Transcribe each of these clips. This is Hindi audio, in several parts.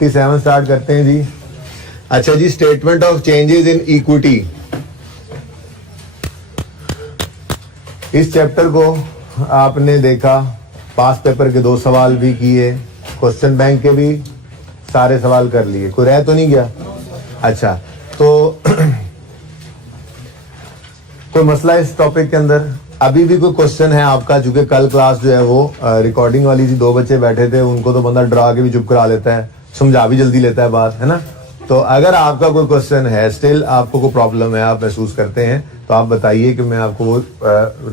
57 स्टार्ट करते हैं जी। अच्छा जी, statement of changes in equity. इस चैप्टर को आपने देखा, पास पेपर के 2 सवाल भी किए, क्वेश्चन बैंक के भी सारे सवाल कर लिए, कोई रह तो नहीं गया? अच्छा, तो कोई मसला इस टॉपिक के अंदर? अभी भी कोई क्वेश्चन है आपका? चूंकि कल क्लास जो है वो रिकॉर्डिंग वाली थी, 2 बच्चे बैठे थे, उनको तो बंदा डरा के भी चुप करा लेता है, समझा भी जल्दी लेता है बात, है ना? तो अगर आपका कोई क्वेश्चन है, स्टिल आपको कोई प्रॉब्लम है, आप महसूस करते हैं, तो आप बताइए कि मैं आपको वो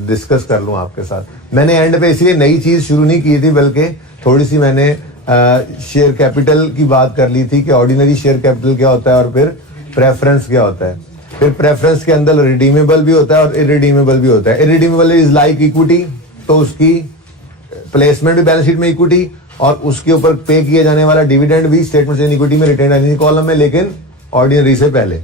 डिस्कस कर लूं आपके साथ। मैंने एंड पे इसलिए नई चीज शुरू नहीं की थी, बल्कि थोड़ी सी मैंने शेयर कैपिटल की बात कर ली थी कि ऑर्डिनरी शेयर कैपिटल क्या होता है और फिर प्रेफरेंस क्या होता है। फिर प्रेफरेंस के अंदर रिडीमेबल भी होता है और इरिडीमेबल भी होता है। इरिडीमेबल इज लाइक इक्विटी, तो उसकी प्लेसमेंट भी बैलेंस शीट में इक्विटी, और उसके ऊपर पे किया जाने वाला डिविडेंड भी स्टेटमेंट इन इक्विटी में, रिटेन अर्निंग कॉलम में, लेकिन ऑर्डिनरी से पहले।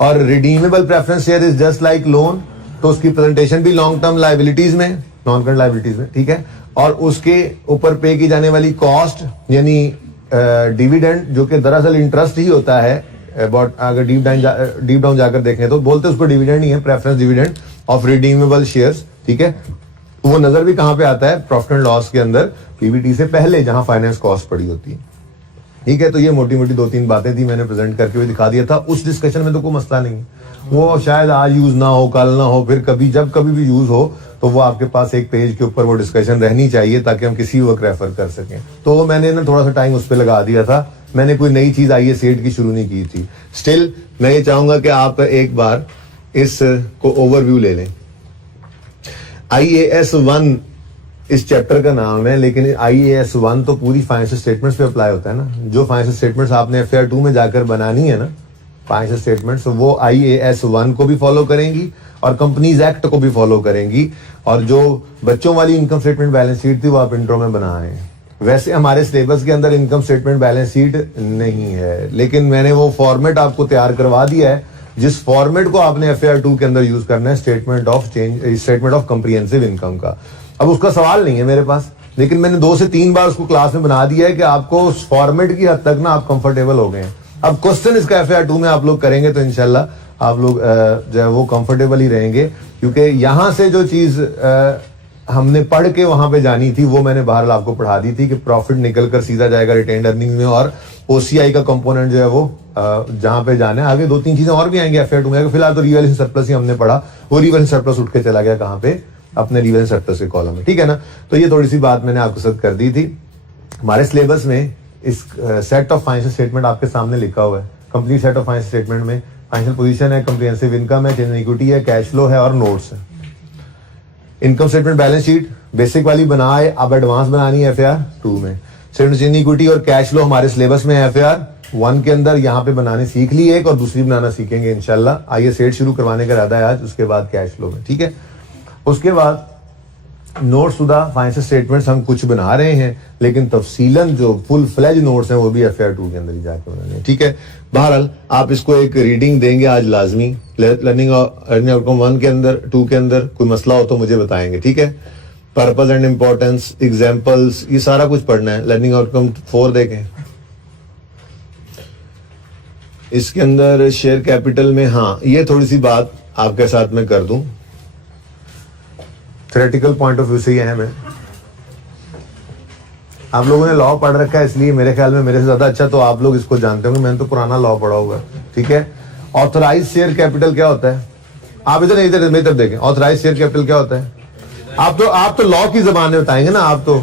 और redeemable preference share is just like loan, तो उसकी प्रेजेंटेशन भी लॉन्ग टर्म लाइबिलिटीज में, नॉन करंट लाइबिलिटीज में, ठीक है। और उसके ऊपर पे की जाने वाली कॉस्ट यानी डिविडेंड, जो कि दरअसल इंटरेस्ट ही होता है, अबाउट अगर डीप डाउन जाकर देखें तो बोलते उसको डिविडेंड ही है, preference dividend of redeemable shares, ठीक है। वो नजर भी कहां पे आता है? प्रॉफिट एंड लॉस के अंदर, पीबीटी से पहले, जहां फाइनेंस कॉस्ट पड़ी होती है, ठीक है। तो ये मोटी मोटी 2-3 बातें थी, मैंने प्रेजेंट करके भी दिखा दिया था। उस डिस्कशन में तो कोई मसला नहीं, वो शायद आज यूज ना हो, कल ना हो, फिर कभी जब कभी भी यूज हो तो वो आपके पास एक पेज के ऊपर वो डिस्कशन रहनी चाहिए, ताकि हम किसी वक्त रेफर कर सकें। तो मैंने ना थोड़ा सा टाइम उस पर लगा दिया था, मैंने कोई नई चीज आई है सेट की शुरू नहीं की थी। स्टिल मैं ये चाहूंगा कि आप एक बार इस को ओवरव्यू ले लें। IAS 1 इस चैप्टर का नाम है, लेकिन IAS 1 तो पूरी फाइनेंशियल स्टेटमेंट्स पे अप्लाई होता है ना। जो फाइनेंशियल स्टेटमेंट्स आपने FAR 2 में जाकर बनानी है ना, फाइनेंशियल स्टेटमेंट्स, वो IAS 1 को भी फॉलो करेंगी और कंपनीज एक्ट को भी फॉलो करेंगी। और जो बच्चों वाली इनकम स्टेटमेंट बैलेंस शीट थी वो आप इंट्रो में बना रहे हैं। वैसे हमारे सिलेबस के अंदर इनकम स्टेटमेंट बैलेंस शीट नहीं है, लेकिन मैंने वो फॉर्मेट आपको तैयार करवा दिया है, जिस फॉर्मेट को आपने FAR 2 के अंदर यूज करना है, स्टेटमेंट ऑफ कॉम्प्रिहेंसिव इनकम का। अब उसका सवाल नहीं है मेरे पास, लेकिन मैंने 2 से 3 बार उसको क्लास में बना दिया है कि आपको उस फॉर्मेट की हद तक ना आप कंफर्टेबल हो गए हैं। अब क्वेश्चन इसका FAR 2 में आप लोग करेंगे तो इंशाल्लाह आप लोग जो है वो कंफर्टेबल ही रहेंगे, क्योंकि यहां से जो चीज हमने पढ़ के वहां पे जानी थी वो मैंने बहरहाल आपको पढ़ा दी थी कि प्रॉफिट निकल कर सीधा जाएगा रिटेन्ड अर्निंग में, और OCI का कंपोनेंट जो है वो जहां पे जाना है। आगे 2-3 चीजें और भी आएंगी FAR 2 में। फिलहाल तो रिवैल्यूएशन सरप्लस ही हमने पढ़ा, वो रिवैल्यूएशन सरप्लस उठ के चला गया कहां पे? अपने रिवैल्यूएशन सरप्लस के कॉलम में, ठीक है ना। तो ये थोड़ी सी बात मैंने आपको साथ कर दी थी। हमारे सिलेबस में इस सेट ऑफ फाइनेंशियल स्टेटमेंट आपके सामने लिखा हुआ है, complete set of financial statement में फाइनेंशियल पोजीशन है, कॉम्प्रिहेंसिव इनकम है, चेंज इन इक्विटी है, कैश फ्लो है और नोट्स है। Income statement balance sheet basic वाली बनाए, अब एडवांस बनानी है FAR 2 में। चेंज इन इक्विटी और कैश फ्लो हमारे सिलेबस में है FAR 1 के अंदर, यहाँ पे बनाने सीख ली एक, और दूसरी बनाना सीखेंगे इंशाल्लाह। आइए सेट शुरू करवाने का इरादा है आज, उसके बाद कैश फ्लो में, ठीक है। उसके बाद नोट शुदा फाइनेंशियल स्टेटमेंट्स हम कुछ बना रहे हैं, लेकिन तफसीलन जो फुल फ्लेज नोट्स हैं वो भी FAR 2 के अंदर ही जाके बनाने हैं, ठीक है। बहरहाल आप इसको एक रीडिंग देंगे आज लाजमी। लर्निंग आउटकम 1 के अंदर, 2 के अंदर कोई मसला हो तो मुझे बताएंगे, ठीक है। पर्पस एंड इंपॉर्टेंस, एग्जाम्पल्स, ये सारा कुछ पढ़ना है। लर्निंग आउटकम 4 देखें, इसके अंदर शेयर कैपिटल में, हाँ ये थोड़ी सी बात आपके साथ में कर दूं, थ्योरेटिकल पॉइंट ऑफ व्यू से ही अहम है। आप लोगों ने लॉ पढ़ रखा है, इसलिए मेरे ख्याल में मेरे से ज्यादा अच्छा तो आप लोग इसको जानते होंगे, मैंने तो पुराना लॉ पढ़ा हुआ, ठीक है। ऑथराइज शेयर कैपिटल क्या होता है? आप इधर इधर देखें, ऑथराइज शेयर कैपिटल क्या होता है? आप तो लॉ की जबान में बताएंगे ना, आप तो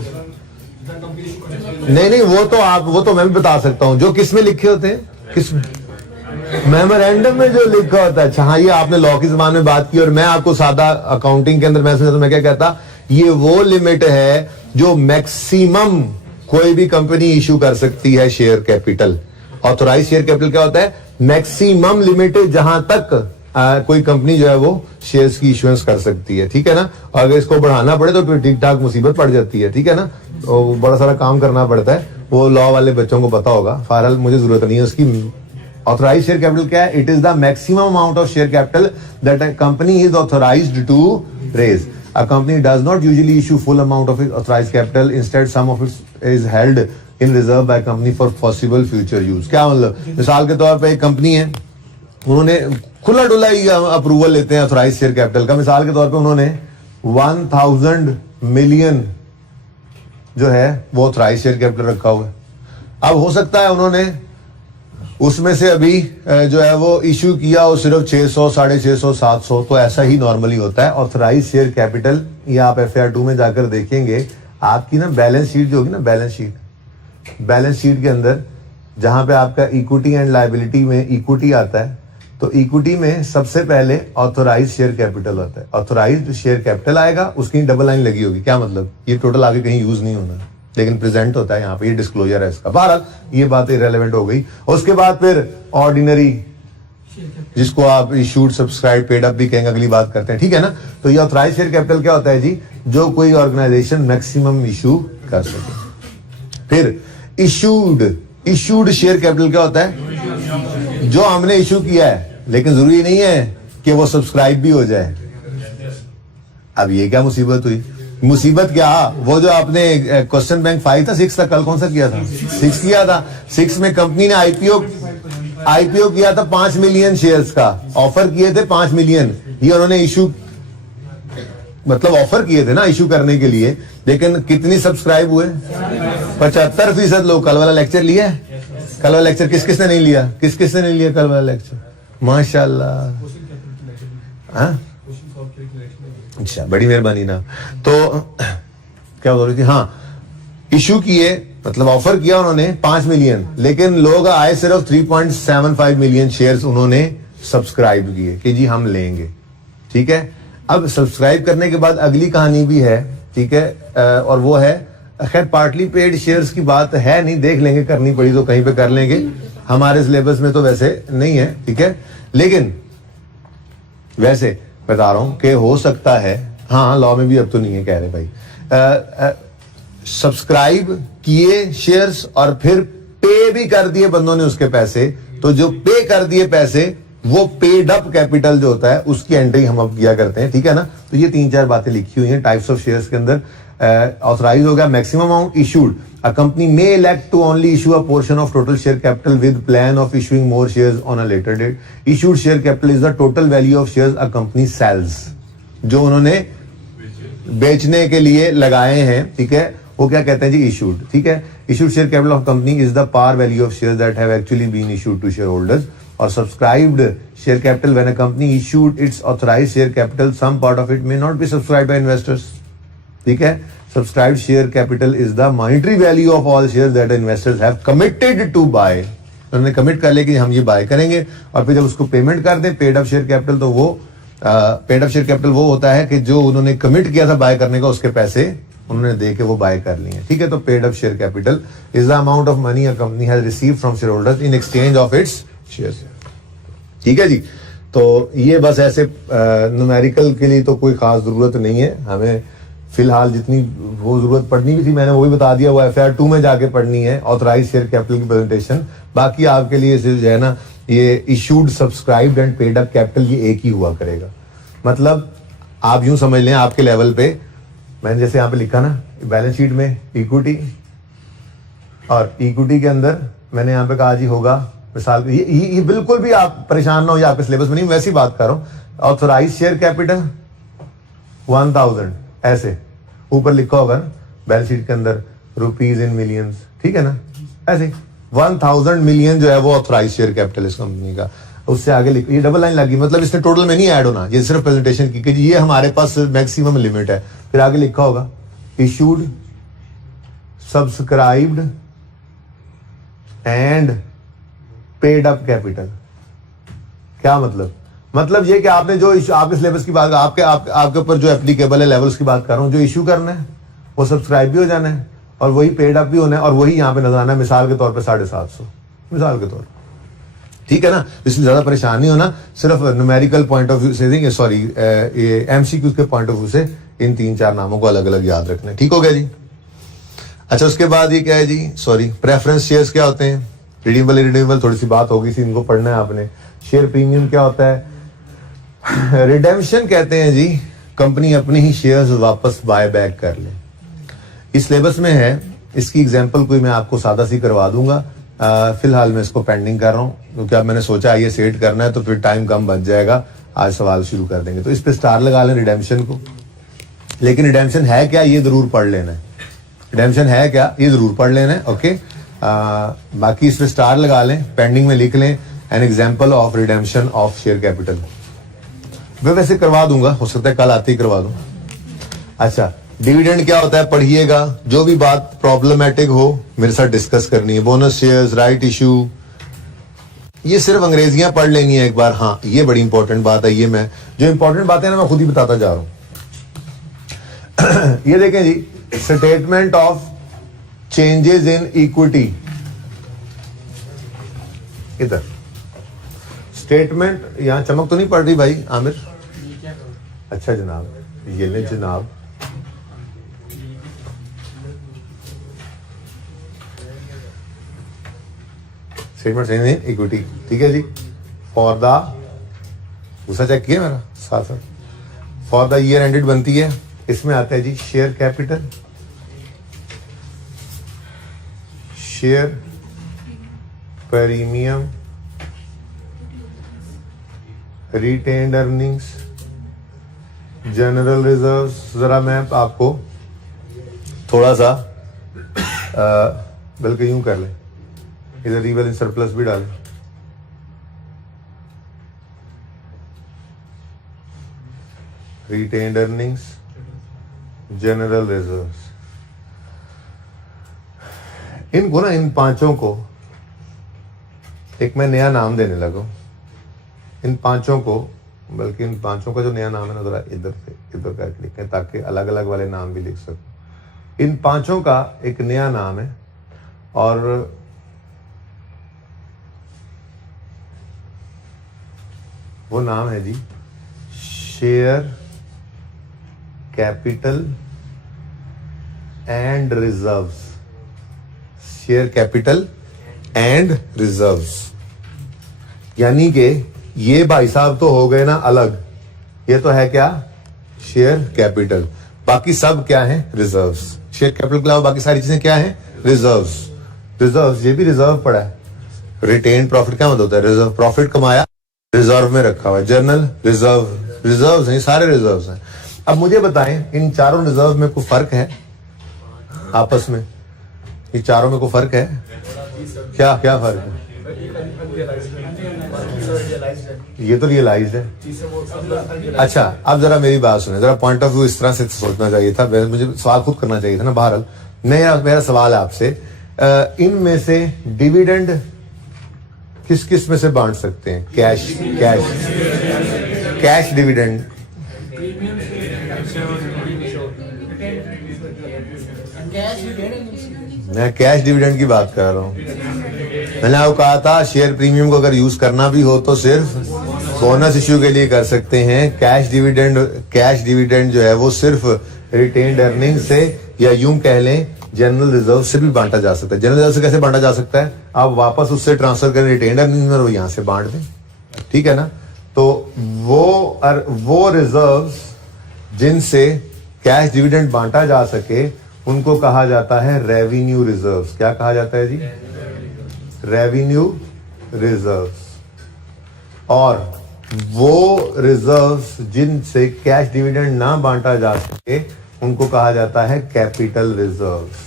नहीं, वो तो मैं भी बता सकता हूं, जो किस में लिखे होते हैं, किस मेमोरेंडम में जो लिखा होता है। अच्छा हाँ, ये आपने लॉ की जबान में बात की, और मैं आपको सादा अकाउंटिंग के अंदर मैं क्या कहता, ये वो लिमिट है जो मैक्सिमम कोई भी कंपनी इशू कर सकती है share capital. Authorise share capital क्या होता है? मैक्सिमम लिमिट जहां तक कोई कंपनी जो है वो शेयर्स की इशुएंस कर सकती है, ठीक है ना। और अगर इसको बढ़ाना पड़े तो ठीक ठाक मुसीबत पड़ जाती है, ठीक है ना। तो बड़ा सारा काम करना पड़ता है, वो लॉ वाले बच्चों को पता होगा, फारल मुझे जरूरत नहीं है उसकी। ऑथोराइज शेयर कैपिटल क्या है? It is the maximum amount of share capital that a company is authorised to raise. A company does not usually issue full amount of its authorized capital. Instead, some of it is held in reserve by company for possible future use. क्या मतलब, मिसाल के तौर पे एक कंपनी है, उन्होंने खुला डुला ही अप्रूवल लेते हैं ऑथराइज शेयर कैपिटल का। मिसाल के तौर पे उन्होंने 1000 मिलियन जो है वो ऑथराइज शेयर कैपिटल रखा हुआ है। अब हो सकता है उन्होंने उसमें से अभी जो है वो इश्यू किया हो सिर्फ 600, 650, 700, तो ऐसा ही नॉर्मली होता है। ऑथराइज शेयर कैपिटल, ये आप FAR 2 में जाकर देखेंगे, आपकी ना बैलेंस शीट जो होगी ना, बैलेंस शीट के अंदर जहां पे आपका इक्विटी एंड लायबिलिटी में इक्विटी आता है, तो इक्विटी में सबसे पहले ऑथराइज शेयर कैपिटल होता है। ऑथराइज्ड शेयर कैपिटल आएगा, उसकी डबल लाइन लगी होगी। क्या मतलब, ये टोटल आगे कहीं यूज नहीं होना, लेकिन प्रेजेंट होता है यहाँ पे, ये डिस्क्लोजर है इसका। बहरहाल ये बात इरेलेवेंट हो गई। उसके बाद फिर ऑर्डिनरी, जिसको आप इशूड, सब्सक्राइब, पेड अप भी कहेंगे, अगली बात करते हैं, ठीक है ना। तो ये ऑथराइज शेयर कैपिटल क्या होता है जी, जो कोई ऑर्गेनाइजेशन मैक्सिमम इशू कर सके। फिर इशूड शेयर कैपिटल क्या होता है, जो हमने इशू किया है, लेकिन जरूरी नहीं है कि वो सब्सक्राइब भी हो जाए। अब ये क्या मुसीबत हुई, मुसीबत क्या, वो जो आपने क्वेश्चन बैंक 5 था, 6 था, कल कौन सा किया था, 6 किया था। 6 में कंपनी ने आईपीओ किया था 5 मिलियन शेयर्स का, ऑफर किए थे 5 मिलियन। ये उन्होंने इशू, मतलब ऑफर किए थे ना इशू करने के लिए, लेकिन कितनी सब्सक्राइब हुए, 75% लोग। कल वाला लेक्चर लिया है, कल वाला लेक्चर किस किसने नहीं लिया, किस किसने नहीं लिया कल वाला लेक्चर, माशाल्लाह। हाँ अच्छा, बड़ी मेहरबानी ना। तो क्या बोल रही थी, हाँ, इशू किए, मतलब ऑफर किया उन्होंने 5 मिलियन, लेकिन लोग आए सिर्फ 3.75 मिलियन शेयर्स उन्होंने सब्सक्राइब किए कि जी हम लेंगे, ठीक है। अब सब्सक्राइब करने के बाद अगली कहानी भी है, ठीक है, और वो है, खैर पार्टली पेड शेयर्स की बात है नहीं, देख लेंगे, करनी पड़ी तो कहीं पे कर लेंगे, हमारे सिलेबस में तो वैसे नहीं है, ठीक है। लेकिन वैसे बता रहा हूं कि हो सकता है, हाँ लॉ में भी अब तो नहीं है, कह रहे भाई सब्सक्राइब किए शेयर्स और फिर पे भी कर दिए बंदों ने उसके पैसे, तो जो पे कर दिए पैसे वो पेड अप कैपिटल जो होता है उसकी एंट्री हम अब किया करते हैं, ठीक है ना। तो ये 3-4 बातें लिखी हुई हैं टाइप्स ऑफ शेयर्स के अंदर। ऑथराइज हो गया maximum amount issued, a company may elect to only issue a portion of total share capital with plan of issuing more shares on a later date. Issued share capital is the total value of shares a company sells, जो उन्होंने बेचने के लिए लगाए हैं, ठीक है, वो क्या कहते हैं जी, इशूड, ठीक है। Issued share capital of company is the par value of shares that have actually been issued to share holders. और subscribed share capital, when a company issued its authorised share capital, some part of it may not be subscribed by investors, ठीक है। Subscribed share capital is the monetary value of all shares that investors have committed to buy. उन्होंने कमिट कर लिया कि हम ये बाय करेंगे, और फिर जब उसको पेमेंट कर दें पेड अप शेयर कैपिटल, तो वो पेड अप शेयर कैपिटल वो होता है कि जो उन्होंने कमिट किया था बाय करने का, उसके पैसे उन्होंने दे के वो बाय कर लिए, ठीक है। तो paid up share capital is the amount of money a company has received from share holders in exchange of its shares, ठीक है जी। तो ये बस ऐसे न्यूमेरिकल के लिए तो कोई खास जरूरत नहीं है हमें, फिलहाल जितनी वो जरूरत पड़नी भी थी मैंने वो भी बता दिया, वो FAR 2 में जाके पढ़नी है, ऑथराइज शेयर कैपिटल की प्रेजेंटेशन। बाकी आपके लिए सिर्फ जो है ना, ये issued, subscribed and paid up capital ये एक ही हुआ करेगा। मतलब आप यूं समझ लें, आपके लेवल पे मैंने जैसे यहाँ पे लिखा ना, बैलेंस शीट में इक्विटी, और इक्विटी के अंदर मैंने यहाँ पे कहा जी होगा, मिसाल ये बिल्कुल भी आप परेशान ना हो, ये आपके सिलेबस में नहीं, वैसी बात कर रहा हूं। ऑथराइज शेयर कैपिटल 1000 ऐसे ऊपर लिखा होगा ना बैलेंस शीट के अंदर, रुपीज इन मिलियंस, ठीक है ना, ऐसे 1000 मिलियन जो है वो ऑथराइज शेयर कैपिटल इस कंपनी का। उससे आगे लिख, ये डबल लाइन लगी, मतलब इसने टोटल में नहीं ऐड होना, ये सिर्फ प्रेजेंटेशन की कि ये हमारे पास मैक्सिमम लिमिट है। फिर आगे लिखा होगा issued, subscribed and paid up capital. क्या मतलब ये कि आपने जो आपके सिलेबस की बात, आपके ऊपर जो एप्लीकेबल है लेवल्स की बात कर रहा हूं, जो इशू करना है वो सब्सक्राइब भी हो जाना है और वही पेड अप भी होना है और वही यहां पे नजर आना है, मिसाल के तौर पे 750, मिसाल के तौर पर, ठीक है ना। इसलिए ज्यादा परेशान नहीं होना, सिर्फ न्यूमेरिकल पॉइंट ऑफ व्यू से, सॉरी एमसीक्यू के पॉइंट ऑफ व्यू से इन 3-4 नामों को अलग अलग याद रखना है, ठीक हो गया जी। अच्छा, उसके बाद ये क्या है जी, सॉरी, प्रेफरेंस शेयर्स क्या होते हैं, रिडीमेबल इरिडीमेबल, थोड़ी सी बात होगी सी, इनको पढ़ना है आपने। शेयर प्रीमियम क्या होता है, रिडेम्पशन कहते हैं जी, कंपनी अपने ही शेयर्स वापस बाय बैक कर ले। इस सिलेबस में है इसकी एग्जांपल कोई मैं आपको सादा सी करवा दूंगा। फिलहाल मैं इसको पेंडिंग कर रहा हूँ क्योंकि अब मैंने सोचा ये सेट करना है तो फिर टाइम कम बच जाएगा, आज सवाल शुरू कर देंगे। तो इस पे स्टार लगा लें रिडेम्पशन को, लेकिन रिडेम्पशन है क्या ये जरूर पढ़ लेना है। रिडेम्पशन है क्या ये जरूर पढ़ लेना है, ओके। बाकी इस पे स्टार लगा लें, पेंडिंग में लिख लें an example of redemption of share capital. मैं वैसे करवा दूंगा, हो सकता है कल आते ही करवा दूं। अच्छा, डिविडेंड क्या होता है पढ़िएगा, जो भी बात प्रॉब्लमेटिक हो मेरे साथ डिस्कस करनी है। बोनस शेयर्स, राइट इशू, ये सिर्फ अंग्रेजियां पढ़ लेनी है एक बार। हाँ, ये बड़ी इंपॉर्टेंट बात है, ये मैं जो इंपॉर्टेंट बातें ना मैं खुद ही बताता जा रहा हूं। ये देखें जी, statement of changes in equity, इधर स्टेटमेंट, यहां चमक तो नहीं पड़ रही भाई आमिर? अच्छा जनाब, ये ले जनाब, स्टेटमेंट इन इक्विटी, ठीक है जी। फॉर द, दूसरा चेक किया मेरा साथ साथ, फॉर द ईयर एंडेड बनती है, इसमें आता है जी share capital, share premium, retained earnings, general reserves. जरा मैं आपको थोड़ा सा बल्कि यूं कर लें, इधर रिवेल सरप्लस भी डालें। रिटेन्ड अर्निंग्स, जनरल रिजर्व्स, इनको ना, इन पांचों को एक मैं नया नाम देने लगा। इन पांचों को, बल्कि इन पांचों का जो नया नाम है ना, जरा इधर से इधर करके लिखें ताकि अलग अलग वाले नाम भी लिख सकूं। इन पांचों का एक नया नाम है और वो नाम है जी share capital and reserves. Share capital and reserves, यानी कि ये भाई साहब तो हो गए ना अलग, ये तो है क्या, शेयर कैपिटल, बाकी सब क्या है, रिजर्व्स। शेयर कैपिटल के अलावा बाकी सारी चीजें क्या है, रिजर्व्स। रिजर्व्स, ये भी रिजर्व पड़ा है। रिटेन प्रॉफिट क्या मतलब होता है, रिजर्व, प्रॉफिट कमाया रिजर्व में रखा हुआ है। जनरल रिजर्व, रिजर्व्स हैं, सारे रिजर्व्स हैं। अब मुझे बताएं, इन चारों रिजर्व में कोई फर्क है आपस में? ये चारों में कोई फर्क है क्या? क्या फर्क है? ये तो रियलाइज्ड है। अच्छा, अब जरा मेरी बात सुने, जरा पॉइंट ऑफ व्यू इस तरह से सोचना चाहिए था, मुझे सवाल खुद करना चाहिए था ना। बहरहाल मेरा सवाल है आपसे, इनमें से डिविडेंड किस किस में से बांट सकते हैं? कैश, कैश, कैश डिविडेंड, मैं कैश डिविडेंड की बात कर रहा हूं। मैंने आपको कहा था शेयर प्रीमियम को अगर यूज करना भी हो तो सिर्फ बोनस इश्यू के लिए कर सकते हैं। कैश डिविडेंड जो है वो सिर्फ रिटेन्ड अर्निंग से, या यूं कह लें जनरल रिजर्व से भी बांटा जा सकता है। जनरल रिजर्व से कैसे बांटा जा सकता है? आप वापस उससे ट्रांसफर करें रिटेन्ड अर्निंग में, वो यहां से बांट दें, ठीक है ना। तो वो रिजर्व्स जिनसे कैश डिविडेंड बांटा जा सके उनको कहा जाता है रेवेन्यू रिजर्व्स। क्या कहा जाता है जी? Revenue reserves. और वो रिजर्व्स जिनसे कैश डिविडेंड ना बांटा जा सके उनको कहा जाता है कैपिटल रिजर्व्स।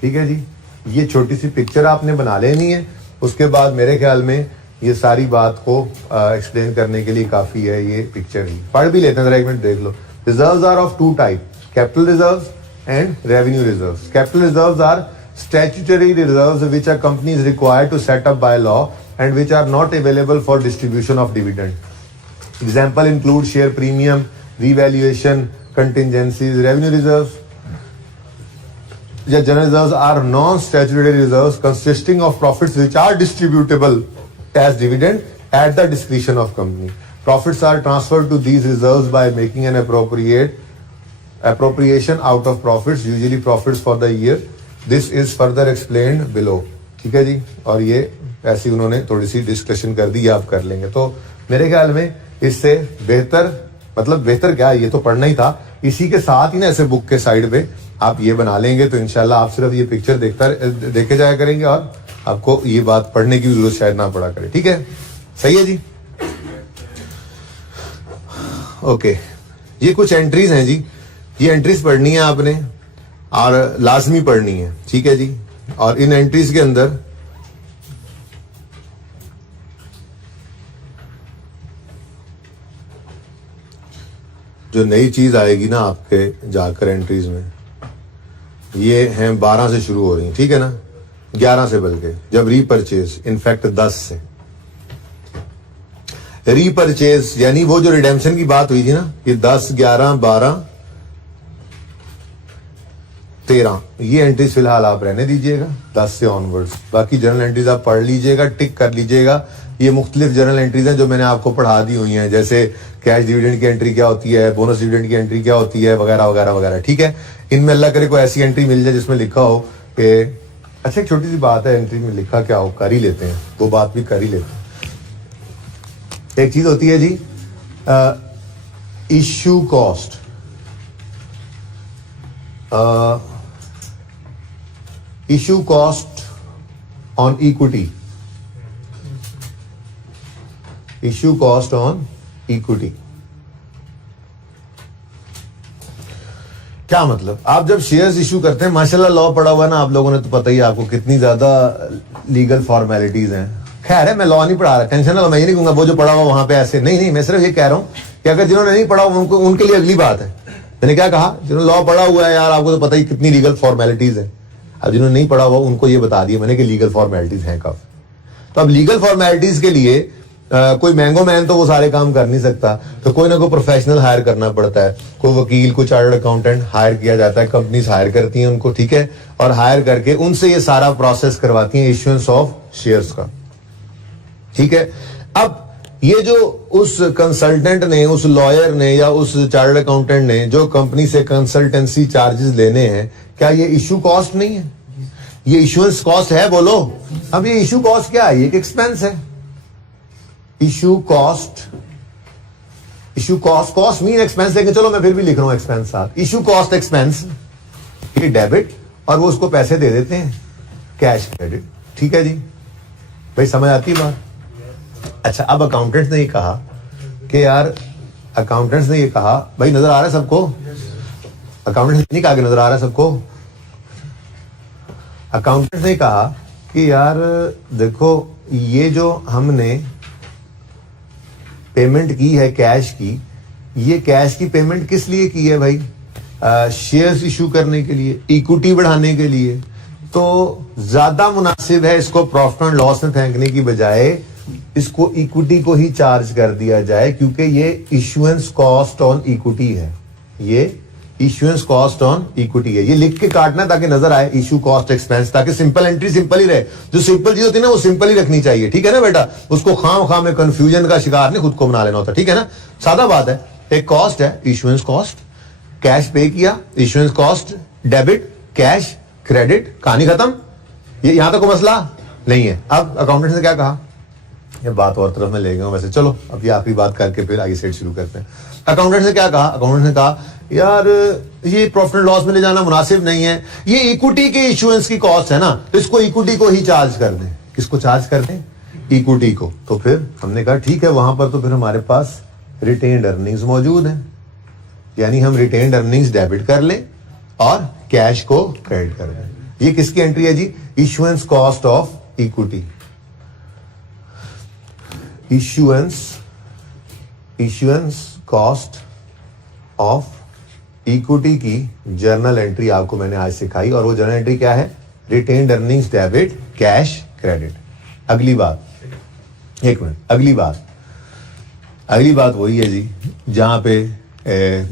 ठीक है जी, ये छोटी सी पिक्चर आपने बना लेनी है। उसके बाद मेरे ख्याल में ये सारी बात को एक्सप्लेन करने के लिए काफी है ये पिक्चर ही। पढ़ भी लेते हैं, जरा एक मिनट देख लो। Reserves are of two type, capital reserves and revenue reserves. Capital reserves are statutory reserves which a company is required to set up by law and which are not available for distribution of dividend. Example include share premium, revaluation, contingencies. Revenue reserves, general reserves are non-statutory reserves consisting of profits which are distributable as dividend at the discretion of company. Profits are transferred to these reserves by making an appropriation out of profits, usually profits for the year. This is further explained below. ठीक है जी, और ये ऐसी उन्होंने थोड़ी सी डिस्कशन कर दी, आप कर लेंगे। तो मेरे ख्याल में इससे बेहतर, मतलब बेहतर क्या, ये तो पढ़ना ही था। इसी के साथ ही ना ऐसे बुक के साइड पे आप ये बना लेंगे तो इंशाल्लाह आप सिर्फ ये पिक्चर देखे जाया करेंगे और आपको ये बात पढ़ने की जरूरत शायद ना पड़ा करे। ठीक है, सही है जी। ओके, ये कुछ एंट्रीज हैं जी, ये एंट्रीज पढ़नी है आपने और लाजमी पढ़नी है। ठीक है जी, और इन एंट्रीज के अंदर जो नई चीज आएगी ना आपके जाकर एंट्रीज में, ये हैं 12 से शुरू हो रही हैं। ठीक है ना, 11 से, बल्कि जब रीपरचेज, इनफैक्ट 10 से रीपरचेज, यानी वो जो रिडेम्पशन की बात हुई थी ना, ये 10, 11, 12, 13, ये एंट्रीज फिलहाल आप रहने दीजिएगा 10 से ऑनवर्ड्स। बाकी जर्नल एंट्रीज आप पढ़ लीजिएगा, टिक कर लीजिएगा। ये मुख्तलिफ जर्नल एंट्रीज हैं जो मैंने आपको पढ़ा दी हुई हैं, जैसे कैश डिविडेंड की एंट्री क्या होती है, बोनस डिविडेंड की एंट्री क्या होती है, वगैरह वगैरह वगैरह। ठीक है, इनमें अल्लाह करे कोई ऐसी एंट्री मिल जाए जिसमें लिखा हो कि, अच्छा एक छोटी सी बात है, एंट्री में लिखा क्या हो कर ही लेते हैं, वो बात भी कर ही लेते हैं। एक चीज होती है जी issue cost, issue cost on equity, issue cost on equity. क्या मतलब, आप जब शेयर्स इश्यू करते हैं, माशाल्लाह लॉ पढ़ा हुआ ना आप लोगों ने, तो पता ही आपको कितनी ज्यादा लीगल फॉर्मेलिटीज हैं। खैर है, मैं लॉ नहीं पढ़ा रहा, टेंशन ना लो, मैं ये नहीं कहूंगा वो जो पढ़ा हुआ वहां पे ऐसे नहीं, मैं सिर्फ ये कह रहा हूं कि अगर जिन्होंने नहीं पढ़ा उनको, उनके लिए अगली बात है। मैंने क्या कहा, जिन्होंने लॉ पढ़ा हुआ है यार, आपको तो पता ही कितनी लीगल फॉर्मेलिटीज है। अब जिन्होंने नहीं पढ़ा हुआ उनको ये बता दिया मैंने कि लीगल फॉर्मेलिटीज हैं कब। तो अब लीगल फॉर्मेलिटीज के लिए कोई मैंगो मैन तो वो सारे काम कर नहीं सकता, तो कोई ना कोई प्रोफेशनल हायर करना पड़ता है। कोई वकील, कोई चार्टर्ड अकाउंटेंट हायर किया जाता है, कंपनीज हायर करती हैं उनको। ठीक है, और हायर करके उनसे ये सारा प्रोसेस करवाती हैं इश्यूएंस ऑफ शेयर्स का। ठीक है, अब ये जो उस कंसल्टेंट ने, उस लॉयर ने या उस चार्टर्ड अकाउंटेंट ने जो कंपनी से कंसल्टेंसी चार्जेस लेने हैं, क्या ये इश्यू कॉस्ट नहीं है? ये इश्यूएंस कॉस्ट है, बोलो। अब ये इश्यू कॉस्ट क्या है? ये एक एक्सपेंस है। Issue cost, issue cost, cost mean expense, लेकिन चलो मैं फिर भी लिख रहा हूं एक्सपेंस साथ। इश्यू कॉस्ट एक्सपेंस, ये डेबिट, और वो उसको पैसे दे देते हैं, कैश क्रेडिट। ठीक है जी, भाई समझ आती है बात? अच्छा, अब अकाउंटेंट्स ने ये कहा कि यार, अकाउंटेंट्स ने ये कहा, भाई नजर आ रहा है सबको? अकाउंटेंट्स ने नहीं कहा कि नजर आ रहा है सबको? अकाउंटेंट्स ने कहा कि यार देखो, ये जो हमने पेमेंट की है कैश की, ये कैश की पेमेंट किस लिए की है भाई? शेयर्स इशू करने के लिए, इक्विटी बढ़ाने के लिए। तो ज्यादा मुनासिब है इसको प्रॉफिट एंड लॉस में फेंकने की बजाय इसको इक्विटी को ही चार्ज कर दिया जाए, क्योंकि ये इश्यूएंस कॉस्ट ऑन इक्विटी है। ये इश्यूएंस कॉस्ट ऑन इक्विटी है। ये लिख के काटना ताकि नजर आए इश्यू कॉस्ट एक्सपेंस, ताकि सिंपल एंट्री सिंपल ही रहे। जो सिंपल चीज होती है ना, वो सिंपल ही रखनी चाहिए। ठीक है ना बेटा, उसको खाम में कंफ्यूजन का शिकार नहीं खुद को बना लेना होता। ठीक है ना, सादा बात है। एक कॉस्ट है इश्यूएंस कॉस्ट, कैश पे किया, issuance cost, debit, cash, credit, कहानी खत्म। ये यहां तक कोई मसला नहीं है। अब अकाउंटेंट ने क्या कहा, ये बात और तरफ में ले गया वैसे, चलो अब ये आखिरी बात करके फिर आगे सेट शुरू करते हैं। अकाउंटेंट ने क्या कहा? अकाउंटेंट ने कहा यार ये प्रॉफिट एंड लॉस में ले जाना मुनासिब नहीं है, ये इक्विटी के इश्यूएंस की कॉस्ट है ना, तो इसको इक्विटी को ही चार्ज कर दें। किसको चार्ज कर दें? इक्विटी को। तो फिर हमने कहा ठीक है, वहां पर तो फिर हमारे पास रिटेन्ड अर्निंग्स मौजूद है, यानी हम रिटेन्ड अर्निंग्स डेबिट कर लें और कैश को क्रेडिट कर दें। ये किसकी एंट्री है जी? Issuance cost of equity. Issuance cost of equity की जर्नल एंट्री आपको मैंने आज सिखाई, और वो जर्नल एंट्री क्या है? Retained earnings debit, cash, credit. अगली बात, एक मिनट, अगली बात वही है जी जहां पे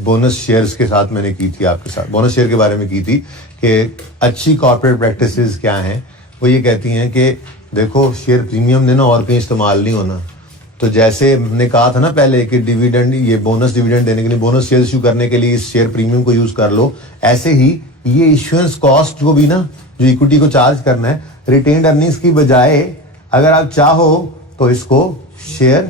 बोनस शेयर्स के साथ मैंने की थी, आपके साथ बोनस शेयर के बारे में की थी कि अच्छी कॉर्पोरेट प्रैक्टिसेस क्या हैं। वो ये कहती हैं कि देखो, शेयर प्रीमियम ने ना और कहीं इस्तेमाल नहीं होना। तो जैसे हमने कहा था ना पहले कि डिविडेंड, ये बोनस डिविडेंड देने के लिए, बोनस शेयर इशू करने के लिए इस शेयर प्रीमियम को यूज कर लो, ऐसे ही ये इश्यूएंस कॉस्ट को भी ना, जो इक्विटी को चार्ज करना है, रिटेन्ड अर्निंग्स की बजाय अगर आप चाहो तो इसको शेयर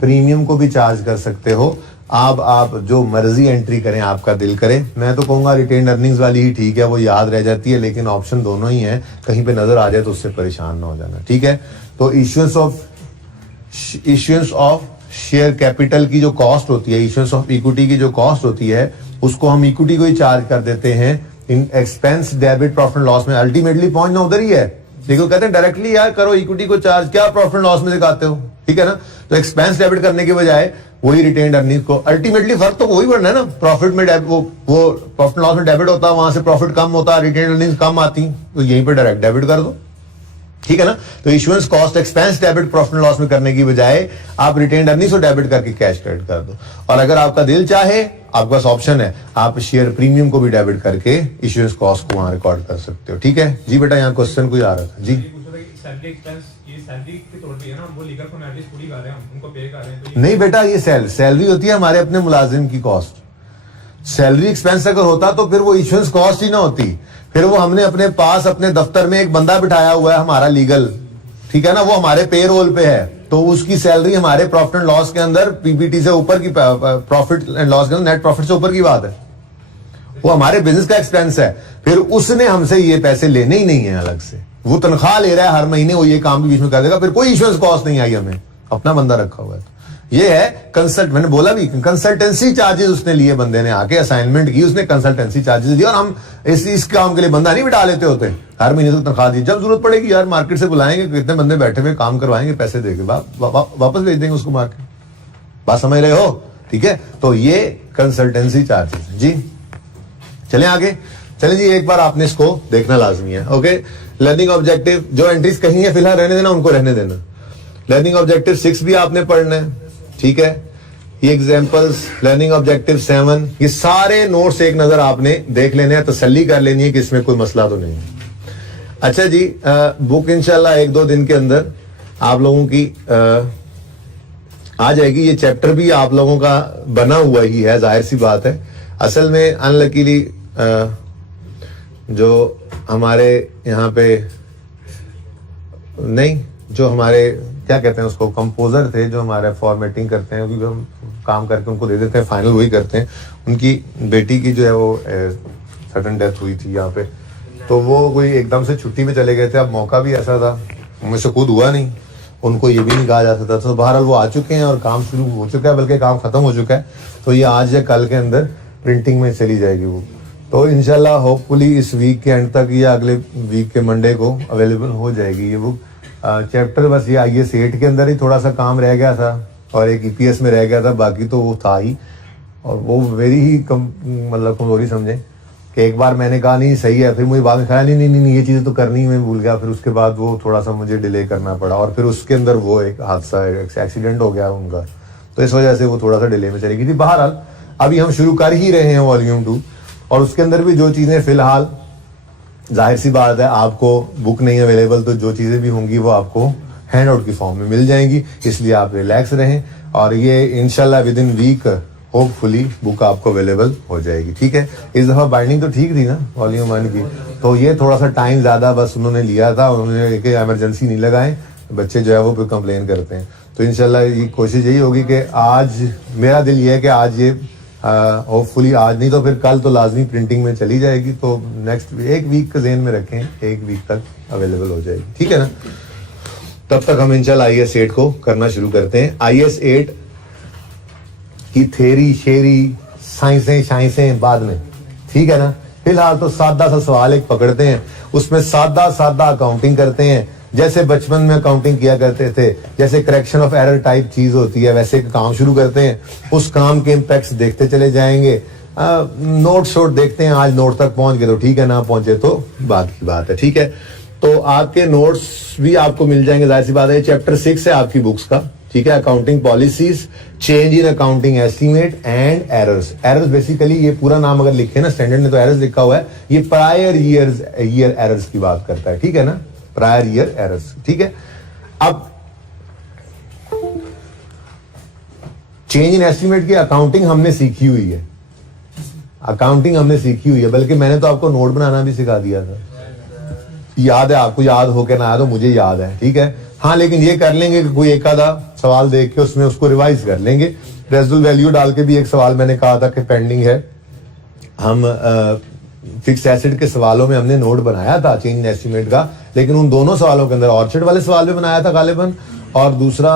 प्रीमियम को भी चार्ज कर सकते हो। आप जो मर्जी एंट्री करें, आपका दिल करे। मैं तो कहूंगा रिटेन अर्निंग्स वाली ही ठीक है, वो याद रह जाती है, लेकिन ऑप्शन दोनों ही हैं, कहीं पे नजर आ जाए तो उससे परेशान ना हो जाना, ठीक है। तो इश्यूएंस ऑफ शेयर कैपिटल की जो कॉस्ट होती है, इश्यूएंस ऑफ इक्विटी की जो कॉस्ट होती है, उसको हम इक्विटी को ही चार्ज कर देते हैं इन एक्सपेंस डेबिट प्रॉफिट लॉस में। अल्टीमेटली पहुंचना उधर ही है, लेकिन कहते हैं डायरेक्टली यार करो इक्विटी को चार्ज, क्या प्रॉफिट लॉस में दिखाते हो, ठीक है ना। तो एक्सपेंस डेबिट करने के बजाय वही रिटेन अर्निंग को, अल्टीमेटली फर्क तो वही बढ़ना है ना। प्रॉफिट में वो प्रॉफिट लॉस में डेबिट होता है, वहां से प्रॉफिट कम होता है, रिटेन अर्निंग कम आती, तो यहीं पे डायरेक्ट डेबिट कर दो, ठीक है ना। तो issuance cost expense debit profit loss में करने की बजाय आप रिटेन अर्निंग्स को डेबिट करके कैश क्रेडिट कर दो। और अगर आपका दिल चाहे, आपके पास ऑप्शन है, आप शेयर प्रीमियम को भी डेबिट करके इश्यूएंस कॉस्ट को वहां रिकॉर्ड कर सकते हो, ठीक है जी। बेटा यहाँ क्वेश्चन कोई आ रहा था जी। नहीं बेटा, ये सैलरी होती है हमारे अपने मुलाजिम की कॉस्ट। सैलरी एक्सपेंस अगर होता तो फिर वो इश्यूएंस कॉस्ट ही ना होती, फिर वो हमने अपने पास अपने दफ्तर में एक बंदा बिठाया हुआ है हमारा लीगल, ठीक है ना, वो हमारे पे रोल पे है, तो उसकी सैलरी हमारे प्रॉफिट एंड लॉस के अंदर पीबीटी से ऊपर की, प्रॉफिट एंड लॉस के अंदर नेट प्रॉफिट से ऊपर की बात है, वो हमारे बिजनेस का एक्सपेंस है। फिर उसने हमसे ये पैसे लेने ही नहीं है अलग से, वो तनख्वाह ले रहा है हर महीने, वो ये काम भी बीच में कर देगा, फिर कोई इश्यूएंस कॉस्ट नहीं आई, हमें अपना बंदा रखा हुआ है। ये है कंसल्ट, मैंने बोला भी कंसल्टेंसी चार्जेस उसने लिए, बंदे ने आके असाइनमेंट की, उसने कंसल्टेंसी चार्जेस दिए, और हम इस काम के लिए बंदा नहीं बिठा लेते होते, हर महीने से तनख्वाह दी, जब जरूरत पड़ेगी यार मार्केट से बुलाएंगे, कितने बंदे बैठे हुए काम करवाएंगे, पैसे देके वापस भेज देंगे उसको मार्केट, बात समझ रहे हो, ठीक है। तो ये कंसल्टेंसी चार्जेस जी। चले आगे, चले जी, एक बार आपने इसको देखना लाजमी है, ओके। लर्निंग ऑब्जेक्टिव जो एंट्रीज कहीं है फिलहाल रहने देना, उनको रहने देना। लर्निंग ऑब्जेक्टिव 6 भी आपने पढ़ना है, ठीक है। ये एग्जांपल्स, लर्निंग ऑब्जेक्टिव 7, ये सारे नोट्स एक नजर आपने देख लेने हैं, तसल्ली कर लेनी है कि इसमें कोई मसला तो नहीं है। अच्छा जी, बुक इंशाल्लाह 1-2 दिन के अंदर आप लोगों की आ जाएगी। ये चैप्टर भी आप लोगों का बना हुआ ही है, जाहिर सी बात है। असल में अनलकीली जो हमारे यहाँ पे नहीं, जो हमारे क्या कहते हैं उसको, कंपोजर थे जो हमारे फॉर्मेटिंग करते हैं, क्योंकि हम काम करके उनको दे देते हैं, फाइनल वही करते हैं। उनकी बेटी की जो है वो सडन डेथ हुई थी यहाँ पे, तो वो कोई एकदम से छुट्टी में चले गए थे। अब मौका भी ऐसा था, मुझसे खुद हुआ नहीं, उनको ये भी नहीं कहा जा सकता, तो बहरहाल वो आ चुके हैं और काम शुरू हो चुका है, बल्कि काम खत्म हो चुका है। तो ये आज या कल के अंदर प्रिंटिंग में चली जाएगी वो, तो इंशाल्लाह होपफुली इस वीक के एंड तक या अगले वीक के मंडे को अवेलेबल हो जाएगी ये बुक। चैप्टर बस ये IAS 8 के अंदर ही थोड़ा सा काम रह गया था, और एक EPS में रह गया था, बाकी तो वो था ही, और वो मेरी ही मतलब कमजोरी समझे कि एक बार मैंने कहा नहीं सही है, फिर मुझे बाद में ख्याल नहीं ये चीज़ें तो करनी ही मैं भूल गया, फिर उसके बाद वो थोड़ा सा मुझे डिले करना पड़ा, और फिर उसके अंदर वो एक हादसा एक्सीडेंट हो गया उनका, तो इस वजह से वो थोड़ा सा डिले में चली गई थी। बहरहाल अभी हम शुरू कर ही रहे हैं वॉल्यूम 2, और उसके अंदर भी जो चीज़ें फिलहाल जाहिर सी बात है आपको बुक नहीं अवेलेबल, तो जो चीज़ें भी होंगी वो आपको हैंड आउट की फॉर्म में मिल जाएंगी, इसलिए आप रिलैक्स रहें, और ये इंशाल्लाह within week hopefully book आपको अवेलेबल हो जाएगी, ठीक है। इस दफ़ा बाइंडिंग तो ठीक थी ना वॉल्यूम 1 की, तो ये थोड़ा सा टाइम ज़्यादा बस उन्होंने लिया था, उन्होंने एक एमरजेंसी नहीं लगाए, बच्चे जो है वो फिर कंप्लेन करते हैं। तो इंशाल्लाह ये कोशिश यही होगी कि आज, मेरा दिल ये है कि आज ये होपफुली आज नहीं तो फिर कल तो लाजमी प्रिंटिंग में चली जाएगी, तो नेक्स्ट 1 वीक का ज़हन में रखें, 1 वीक तक अवेलेबल हो जाएगी, ठीक है ना। तब तक हम इंशाल्लाह IAS 8 को करना शुरू करते हैं। IAS 8 की थेरी शेरी साइंसें बाद में, ठीक है ना। फिलहाल तो सादा सा सवाल एक पकड़ते हैं, उसमें सादा अकाउंटिंग करते हैं, जैसे बचपन में अकाउंटिंग किया करते थे, जैसे करेक्शन ऑफ एरर टाइप चीज होती है, वैसे काम शुरू करते हैं, उस काम के इम्पैक्ट्स देखते चले जाएंगे। नोट शोट देखते हैं, आज नोट तक पहुंच गए तो ठीक है, ना पहुंचे तो बात की बात है, ठीक है। तो आपके नोट्स भी आपको मिल जाएंगे, जाहिर सी बात है। चैप्टर 6 है आपकी बुक्स का, ठीक है। Accounting policies, change in accounting estimate and errors. Errors basically ये पूरा नाम अगर लिखे ना, स्टैंडर्ड ने तो एरर्स लिखा हुआ है, ये प्रायर ईयर एरर्स की बात करता है, ठीक है ना, प्रायर ईयर एरर्स, ठीक है। अब चेंज इन एस्टीमेट की अकाउंटिंग हमने सीखी हुई है, बल्कि मैंने तो आपको नोट बनाना भी सिखा दिया था, याद है आपको, याद हो के ना याद हो, मुझे याद है, ठीक है। हाँ, लेकिन ये कर लेंगे कि कोई एक आधा सवाल देख के उसमें उसको रिवाइज कर लेंगे। रेजिडुअल वैल्यू डाल के भी एक सवाल मैंने कहा था कि पेंडिंग है। हम फिक्स एसिड के सवालों में हमने नोट बनाया था चेंज इन एस्टिमेट का, लेकिन उन दोनों सवालों के अंदर ऑर्चर्ड वाले सवाल में बनाया था गालिबन, और दूसरा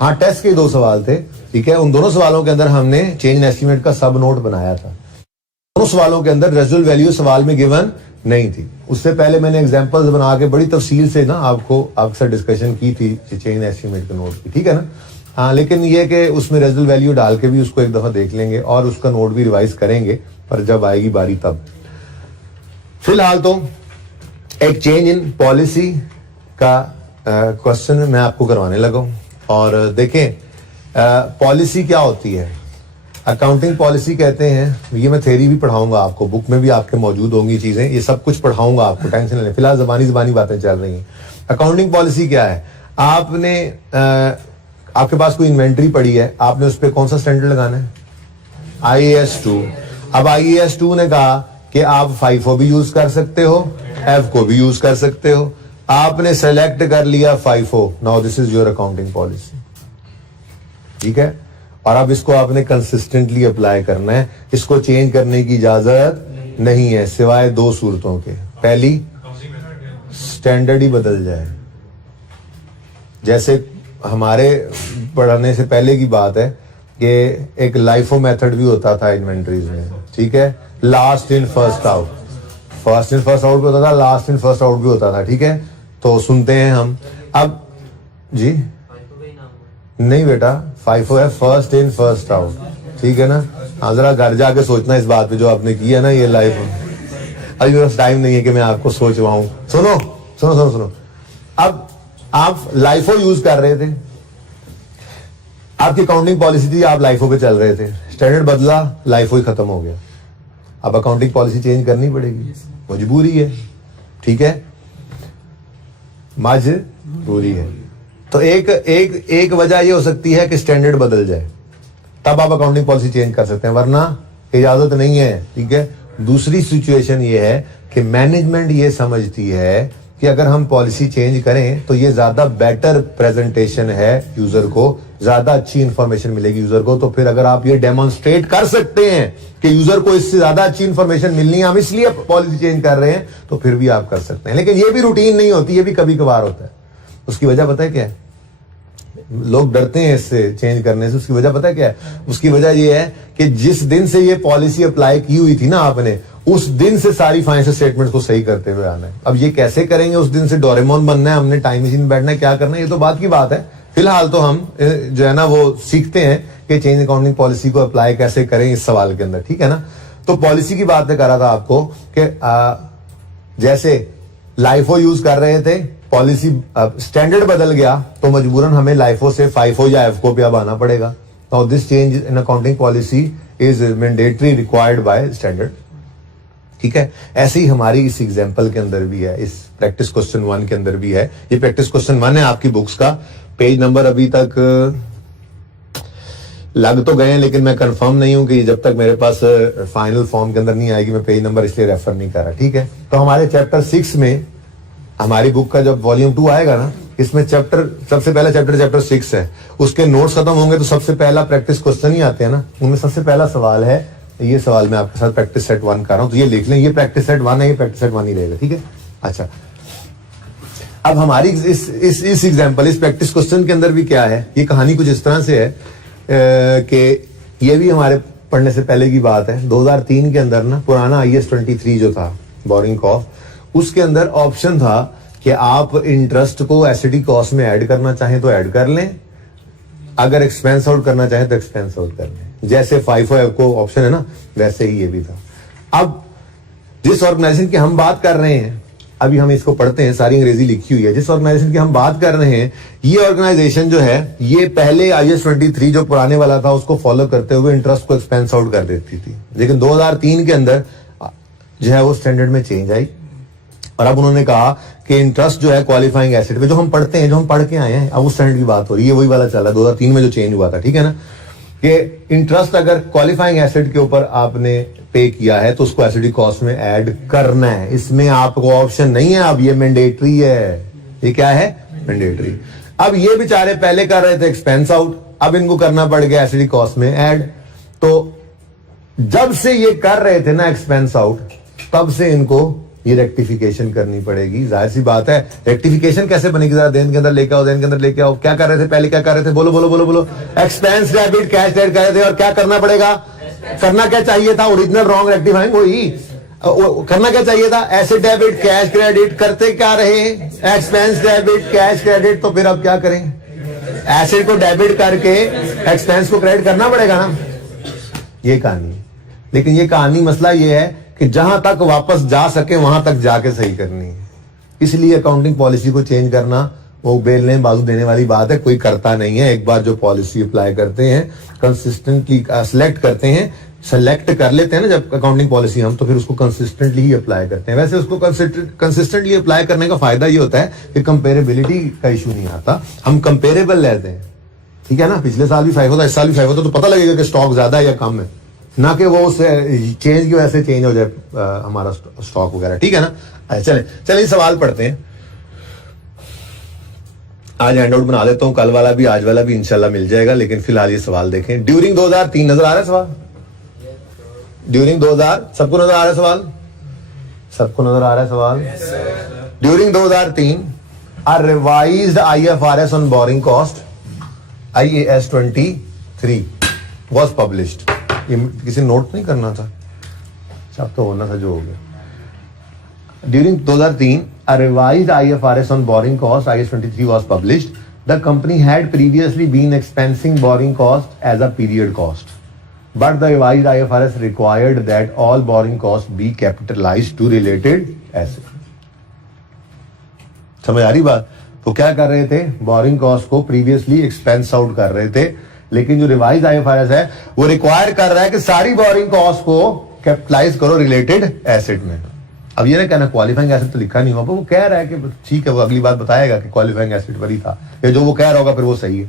हाँ टेस्ट के 2 सवाल थे, ठीक है। उन दोनों सवालों के अंदर हमने चेंज इन एस्टिमेट का सब नोट बनाया था। दोनों सवालों के अंदर रेजिडुअल वैल्यू सवाल में गिवन नहीं थी। उससे पहले मैंने एग्जांपल्स बना के बड़ी तफसील से ना आपसे डिस्कशन की थी चेंज एस्टिमेट के नोट की, ठीक है ना। हाँ, लेकिन ये कि उसमें रेजिडुअल वैल्यू डाल के भी उसको एक दफा देख लेंगे और उसका नोट भी रिवाइज करेंगे, पर जब आएगी बारी तब। फिलहाल तो एक चेंज इन पॉलिसी का क्वेश्चन मैं आपको करवाने लगा हूं। और देखें, पॉलिसी क्या होती है, अकाउंटिंग पॉलिसी कहते हैं। ये मैं थ्योरी भी पढ़ाऊंगा आपको, बुक में भी आपके मौजूद होंगी चीजें, ये सब कुछ पढ़ाऊंगा आपको, टेंशन लें। फिलहाल जबानी बातें चल रही हैं। अकाउंटिंग पॉलिसी क्या है, आपने आपके पास कोई इन्वेंट्री पड़ी है, आपने उस पर कौन सा स्टैंडर्ड लगाना है, IAS 2। अब IAS 2 ने कहा कि आप FIFO भी यूज कर सकते हो, FCO भी यूज कर सकते हो। आपने सेलेक्ट कर लिया FIFO, now this is your accounting policy, ठीक है। और अब इसको आपने कंसिस्टेंटली अप्लाई करना है, इसको चेंज करने की इजाजत नहीं है सिवाय 2 सूरतों के। पहली, स्टैंडर्ड ही बदल जाए। जैसे हमारे पढ़ने से पहले की बात है कि एक लाइफो मेथड भी होता था इन्वेंटरीज में, ठीक है। Last in first out, first in first out भी होता था, लास्ट इन फर्स्ट आउट भी होता था, ठीक है। तो सुनते हैं हम अब जी, नहीं बेटा, FIFO है फर्स्ट इन फर्स्ट आउट, ठीक है ना। हाँ, जरा घर जाके सोचना इस बात पे जो आपने किया ना ये लाइफ। अभी मेरा टाइम नहीं है कि मैं आपको सोचवाऊं। सुनो सुनो सुनो सुनो, अब आप लाइफो यूज कर रहे थे, आपकी अकाउंटिंग पॉलिसी थी, आप लाइफो पे चल रहे थे, स्टैंडर्ड बदला, लाइफो ही खत्म हो गया। अब अकाउंटिंग पॉलिसी चेंज करनी पड़ेगी, मजबूरी है, ठीक है, मजबूरी है। तो एक वजह ये हो सकती है कि स्टैंडर्ड बदल जाए, तब आप अकाउंटिंग पॉलिसी चेंज कर सकते हैं, वरना इजाजत नहीं है, ठीक है। दूसरी सिचुएशन ये है कि मैनेजमेंट ये समझती है कि अगर हम पॉलिसी चेंज करें तो ये ज्यादा बेटर प्रेजेंटेशन है यूजर को, ज्यादा अच्छी इंफॉर्मेशन मिलेगी यूजर को। तो फिर अगर आप ये डेमोन्स्ट्रेट कर सकते हैं कि यूजर को इससे ज्यादा अच्छी इंफॉर्मेशन मिलनी है, हम इसलिए पॉलिसी चेंज कर रहे हैं, तो फिर भी आप कर सकते हैं। लेकिन ये भी रूटीन नहीं होती, ये भी कभी कभार होता है। उसकी वजह पता है क्या है, लोग डरते हैं इससे चेंज करने से। उसकी वजह पता है क्या है, उसकी वजह ये है कि जिस दिन से ये पॉलिसी अप्लाई की हुई थी ना आपने, उस दिन से सारी फाइनेंशियल स्टेटमेंट्स को सही करते हुए आना है। अब ये कैसे करेंगे, उस दिन से डोरेमोन बनना है, हमने टाइम मशीन में बैठना है, क्या करना है, ये तो बात की बात है। फिलहाल तो हम जो है ना वो सीखते हैं कि चेंज अकाउंटिंग पॉलिसी को अप्लाई कैसे करें इस सवाल के अंदर, ठीक है ना। तो पॉलिसी की बात कर रहा था आपको कि जैसे लाइफो यूज कर रहे थे, पॉलिसी स्टैंडर्ड बदल गया, तो मजबूरन हमें लाइफो से FIFO या FCO पे अब आना पड़ेगा। Now this change in accounting policy is mandatory required by standard, ठीक है। ऐसे ही हमारी इस एग्जांपल के अंदर भी है, इस प्रैक्टिस क्वेश्चन 1 के अंदर भी है। ये प्रैक्टिस क्वेश्चन 1 है आपकी बुक्स का, पेज नंबर अभी तक लग तो गए हैं, लेकिन मैं कंफर्म नहीं हूं कि जब तक मेरे पास फाइनल फॉर्म के अंदर नहीं आएगी मैं पेज नंबर इसलिए रेफर नहीं कर रहा, ठीक है। तो हमारे चैप्टर 6 में, हमारी बुक का जब वॉल्यूम 2 आएगा ना, इसमें सबसे पहला चैप्टर 6 है। उसके नोट्स खत्म होंगे तो सबसे पहला प्रैक्टिस क्वेश्चन ही आते हैं ना, उनमें सबसे पहला सवाल है ये सवाल मैं आपके साथ प्रैक्टिस सेट 1 कर रहा हूं, तो ये लिख लें, ये प्रैक्टिस सेट 1 है, ये प्रैक्टिस सेट 1 ही रहेगा, ठीक है। अच्छा, अब हमारी इस एग्जांपल, इस प्रैक्टिस क्वेश्चन के अंदर भी क्या है, ये कहानी कुछ इस तरह से है कि ये भी हमारे पढ़ने से पहले की बात है। 2003 के अंदर ना पुराना IAS 23 जो था, बोरिंग कॉस्ट, उसके अंदर ऑप्शन था कि आप इंटरेस्ट को एसिडी कॉस्ट में ऐड करना चाहें तो ऐड कर लें, अगर एक्सपेंस आउट करना चाहें तो एक्सपेंस आउट कर लें। जैसे FIFO को ऑप्शन है ना, वैसे ही ये भी था। अब जिस ऑर्गेनाइजेशन की हम बात कर रहे हैं, अभी हम इसको पढ़ते हैं, सारी अंग्रेजी लिखी हुई है, जिस ऑर्गेनाइजेशन की हम बात कर रहे हैं, ये ऑर्गेनाइजेशन जो है, ये पहले IAS 23 जो पुराने वाला था उसको फॉलो करते हुए इंटरेस्ट को एक्सपेंस आउट कर देती थी। लेकिन 2003 के अंदर जो है वो स्टैंडर्ड में चेंज आई, और अब उन्होंने कहा कि इंटरेस्ट जो है क्वालिफाइंग एसेट पे जो हम पढ़ते हैं, जो हम पढ़ के आए हैं, अब उस स्टैंडर्ड की बात हो रही है, वही वाला चला 2003 में जो चेंज हुआ था, ठीक है ना, कि इंटरेस्ट अगर क्वालिफाइंग एसेट के ऊपर आपने पे किया है तो उसको एसिडिक कॉस्ट में ऐड करना है। इसमें आपको ऑप्शन नहीं है, अब ये मैंडेटरी है। ये क्या है? मैंडेटरी। अब ये बेचारे पहले कर रहे थे एक्सपेंस आउट, अब इनको करना पड़ गया एसिडिक कॉस्ट में ऐड। तो जब से ये कर रहे थे ना एक्सपेंस आउट, तब से इनको ये रेक्टिफिकेशन करनी पड़ेगी। जाहिर सी बात है, रेक्टिफिकेशन कैसे बनेगी? जरा देन के अंदर लेके आओ, देन के अंदर लेके आओ। क्या कर रहे थे पहले? क्या कर रहे थे? बोलो बोलो बोलो बोलो। एक्सपेंस डेबिट कैश क्रेडिट कर रहे थे, और क्या करना पड़ेगा? करना क्या चाहिए था? ओरिजिनल रॉन्ग रेक्टिफाइंग वही करना क्या चाहिए था? Asset debit cash credit. करते क्या रहे? Expense debit cash credit. तो फिर अब क्या करें? एसेट को डेबिट करके एक्सपेंस को क्रेडिट करना पड़ेगा ना। ये कहानी। लेकिन ये कहानी मसला ये है कि जहां तक वापस जा सके वहां तक जाके सही करनी है। इसलिए अकाउंटिंग पॉलिसी को चेंज करना वो बेलने बाजू देने वाली बात है, कोई करता नहीं है। एक बार जो पॉलिसी अप्लाई करते हैं, कंसिस्टेंटली सिलेक्ट करते हैं, सेलेक्ट कर लेते हैं ना जब अकाउंटिंग पॉलिसी हम, तो फिर उसको कंसिस्टेंटली ही अप्लाई करते हैं। वैसे उसको कंसिस्टेंटली अप्लाई करने का फायदा ये होता है कि कंपेरेबिलिटी का इशू नहीं आता, हम कंपेरेबल रहते हैं। ठीक है ना? पिछले साल भी 5 होता, इस साल भी 5 होता, तो पता लगेगा कि स्टॉक ज्यादा है या कम है, ना कि वो चेंज की वजह से चेंज हो जाए हमारा स्टॉक वगैरह। ठीक है ना? चले सवाल पढ़ते हैं। आज हैंड आउट बना देता हूं, कल वाला भी आज वाला भी इंशाल्लाह मिल जाएगा, लेकिन फिलहाल ये सवाल देखें। ड्यूरिंग 2003 नजर आ रहा है सवाल? ड्यूरिंग 2000 सबको नजर आ रहा है सवाल? सबको नजर आ रहा है सवाल? During 2003 a revised IFRS on borrowing cost IAS 23 was published। ये किसी नोट नहीं करना था, अब तो होना था जो हो गया। During 2003 a revised IFRS on borrowing cost IAS 23 was published। The company had previously been expensing borrowing cost as a period cost, but the revised IFRS required that all borrowing costs be capitalized to related assets। समझ आ रही बात? तो क्या कर रहे थे? बोरिंग कॉस्ट को प्रीवियसली एक्सपेंस आउट कर रहे थे, लेकिन जो रिवाइज आईएफआरएस है वो रिक्वायर कर रहा है कि सारी बोरिंग कॉस्ट को कैपिटलाइज करो रिलेटेड एसेट में। अब ये ना कहना क्वालिफाइंग एसेट तो लिखा नहीं हुआ, वो कह रहा है कि ठीक है, वो अगली बात बताएगा कि क्वालिफाइंग एसेट पर ही था, या जो वो कह रहा होगा फिर वो सही है।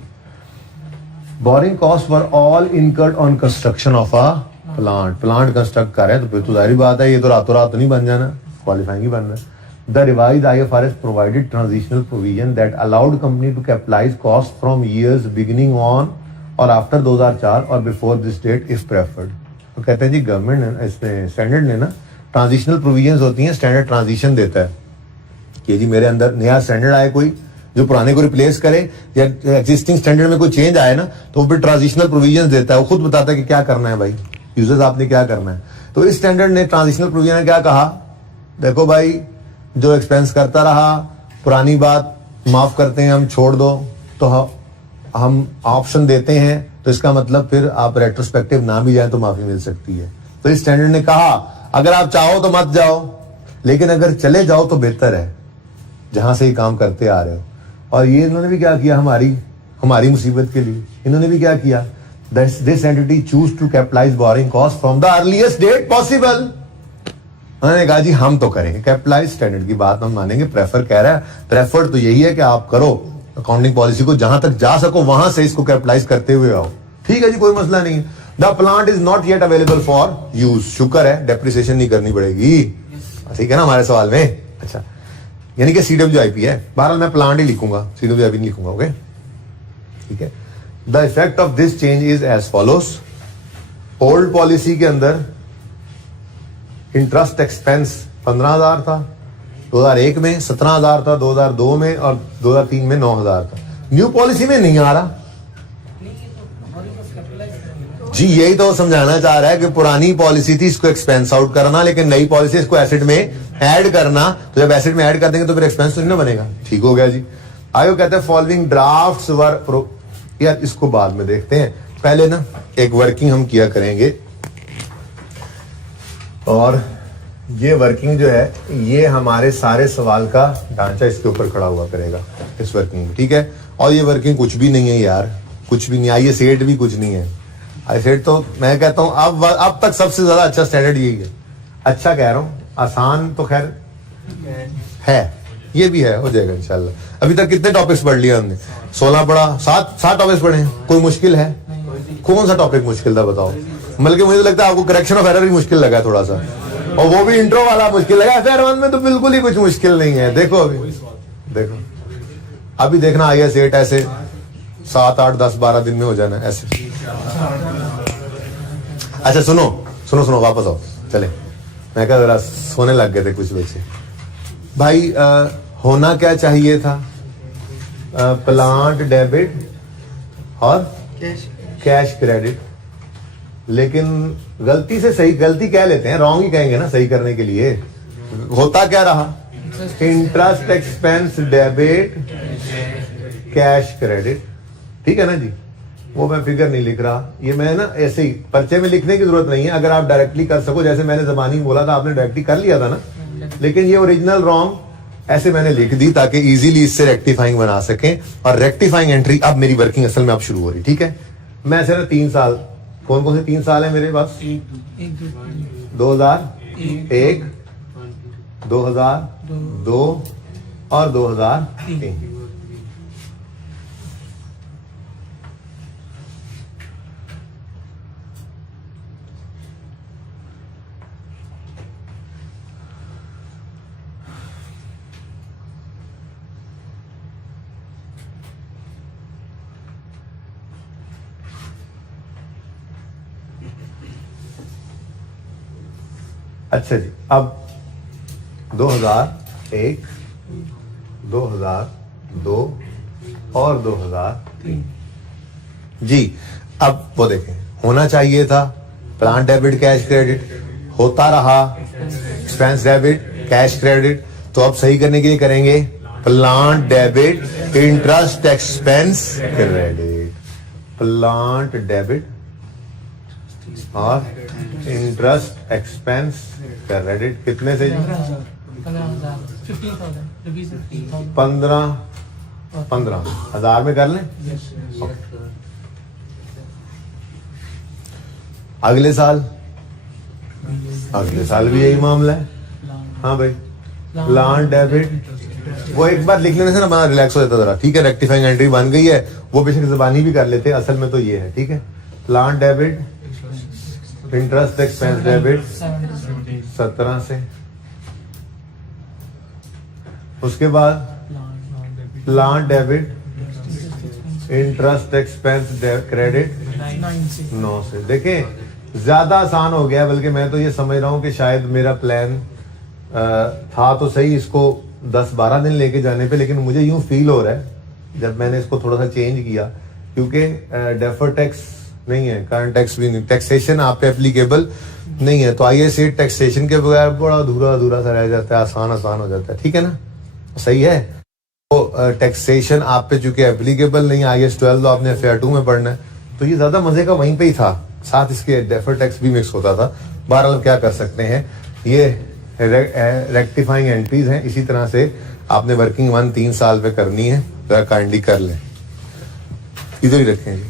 Borrowing cost were all incurred on construction of a plant construct कर रहे हैं, तो फिर तो जाहिर बात है ये तो रातों रात नहीं बन जाना, क्वालिफाइंग ही बनना है। The revised IFRS provided transitional provision that allowed company to capitalize costs from years beginning on or after 2004 or before this date if preferred। तो कहते हैं जी गवर्नमेंट इसमें स्टैंडर्ड ने ना ट्रांजिशनल प्रोविजंस होती हैं, स्टैंडर्ड ट्रांजिशन देता है कि जी मेरे अंदर नया स्टैंडर्ड आए कोई जो पुराने को रिप्लेस करे, या एग्जिस्टिंग स्टैंडर्ड में कोई चेंज आए ना, तो वो फिर ट्रांजिशनल प्रोविजंस देता है, वो खुद बताता है कि क्या करना है भाई यूजर्स, आपने क्या करना है। तो इस स्टैंडर्ड ने ट्रांजिशनल प्रोविजन ने क्या कहा, देखो भाई जो एक्सपेंस करता रहा पुरानी बात माफ करते हैं हम, छोड़ दो, तो हम ऑप्शन देते हैं, तो इसका मतलब फिर आप रेट्रोस्पेक्टिव ना भी जाए तो माफी मिल सकती है। तो इस स्टैंडर्ड ने कहा अगर आप चाहो तो मत जाओ, लेकिन अगर चले जाओ तो बेहतर है जहां से ये काम करते आ रहे हो। और ये इन्होंने भी क्या किया हमारी मुसीबत के लिए, इन्होंने भी क्या किया, this entity choose to capitalise borrowing cost from the earliest date possible. उन्होंने कहा जी हम तो करेंगे कैपिटलाइज, स्टैंडर्ड की बात हम मानेंगे, प्रेफर कह रहा है, प्रेफर तो यही है कि आप करो अकाउंटिंग पॉलिसी को जहां तक जा सको वहां से इसको कैपिटलाइज करते हुए आओ। ठीक है जी, कोई मसला नहीं है। The plant is not yet available for use, शुक्र है डेप्रिसिएशन नहीं करनी पड़ेगी, ठीक है ना हमारे सवाल में। अच्छा, यानी कि CWIP है, बहरहाल मैं प्लांट ही लिखूंगा, CWIP नहीं लिखूंगा। ओके ठीक है। The effect of this change is as follows. Old policy के अंदर इंटरेस्ट एक्सपेंस 15,000 था, 2001 में 17,000 था, 2002 में और 2003 में 9,000 था। न्यू पॉलिसी में नहीं आ रहा जी, यही तो समझाना चाह रहा है कि पुरानी पॉलिसी थी इसको एक्सपेंस आउट करना, लेकिन नई पॉलिसी इसको एसेट में ऐड करना, तो जब एसेट में ऐड कर देंगे तो फिर एक्सपेंस तो नहीं बनेगा। ठीक हो गया जी। आयोग कहते हैं फॉलोइंग ड्राफ्ट्स वर, यार इसको बाद में देखते हैं, पहले ना एक वर्किंग हम किया करेंगे, और ये वर्किंग जो है ये हमारे सारे सवाल का ढांचा इसके ऊपर खड़ा हुआ करेगा इस वर्किंग में। ठीक है। और ये वर्किंग कुछ भी नहीं है यार, कुछ भी नहीं, आई सेट भी कुछ नहीं है। आई सेट तो मैं कहता हूं अब तक सबसे ज्यादा अच्छा स्टैंडर्ड यही है। अच्छा कह रहा हूं, आसान तो खैर है, ये भी है, हो जाएगा इंशाल्लाह। अभी तक कितने टॉपिक्स पढ़ लिया हमने? 16 पढ़ा, 7 टॉपिक्स पढ़े हैं। कोई मुश्किल है? कौन सा टॉपिक मुश्किल था बताओ? बल्कि मुझे तो लगता है आपको करेक्शन ऑफ एरर भी मुश्किल लगा थोड़ा सा, और वो भी इंट्रो वाला मुश्किल लगा। FR1 में तो बिल्कुल ही कुछ मुश्किल नहीं है। देखो अभी देखो, अभी देखना IAS 8 ऐसे 7, 8, 10, 12 दिन में हो जाना ऐसे। अच्छा सुनो सुनो सुनो, वापस आओ, चले। मैं कहा जरा सोने लग गए थे कुछ बच्चे। भाई होना क्या चाहिए था? प्लांट डेबिट और कैश क्रेडिट, लेकिन गलती से सही, गलती कह लेते हैं, रॉन्ग ही कहेंगे ना सही करने के लिए। होता क्या रहा? Interest expense debit cash credit, ठीक है ना जी। वो मैं फिगर नहीं लिख रहा, ये मैं ना ऐसे ही पर्चे में लिखने की जरूरत नहीं है। अगर आप डायरेक्टली कर सको, जैसे मैंने जबानी बोला था, आपने डायरेक्टली कर लिया था ना, लेकिन ये ओरिजिनल रॉन्ग ऐसे मैंने लिख दी ताकि इजीली इससे रेक्टिफाइंग बना सकें। और रेक्टिफाइंग एंट्री अब मेरी वर्किंग असल में अब शुरू हो रही, ठीक है। मैं ऐसे ना 3 साल, कौन कौन से 3 साल है मेरे पास? 2001, 2002 और 2003। अच्छा जी, अब 2001, 2002 और 2003 जी। अब वो देखें, होना चाहिए था प्लांट डेबिट कैश क्रेडिट, होता रहा एक्सपेंस डेबिट कैश क्रेडिट। तो अब सही करने के लिए करेंगे plant debit interest expense credit, plant debit और इंटरेस्ट एक्सपेंस क्रेडिट। कितने से? 15,000 में कर लें। अगले साल भी यही मामला है। हाँ भाई, प्लांट डेबिट, वो एक बार लिख लेने से ना बना रिलैक्स हो जाता जरा, ठीक है। रेक्टिफाइंग एंट्री बन गई है, वो बेशक जबानी भी कर लेते, असल में तो ये है, ठीक है। Plant debit interest expense debit 17 से, उसके बाद plant debit interest expense credit 9 से। देखें ज्यादा आसान हो गया, बल्कि मैं तो ये समझ रहा हूं कि शायद मेरा प्लान था तो सही इसको 10-12 दिन लेके जाने पे, लेकिन मुझे यूं फील हो रहा है जब मैंने इसको थोड़ा सा चेंज किया, क्योंकि डेफर टैक्स नहीं है, करंट टैक्स भी नहीं, टैक्सेशन आप पे एप्लीकेबल नहीं है। तो IAS 8 टैक्सेशन के बगैर बड़ा अधूरा सा रह जाता है, आसान हो जाता है, ठीक है ना, सही है। तो टैक्सेशन आप पे चूंकि एप्लीकेबल नहीं, IAS 12 तो आपने FR 2 में पढ़ना है, तो ये ज्यादा मजे का वहीं पे ही था, साथ इसके डेफर टैक्स भी मिक्स होता था। बहरहाल क्या कर सकते हैं, ये रेक्टिफाइंग एंट्रीज हैं। इसी तरह से आपने वर्किंग 1 3 साल पे करनी है, जरा काइंडली कर लें। इधर ही रखें जी।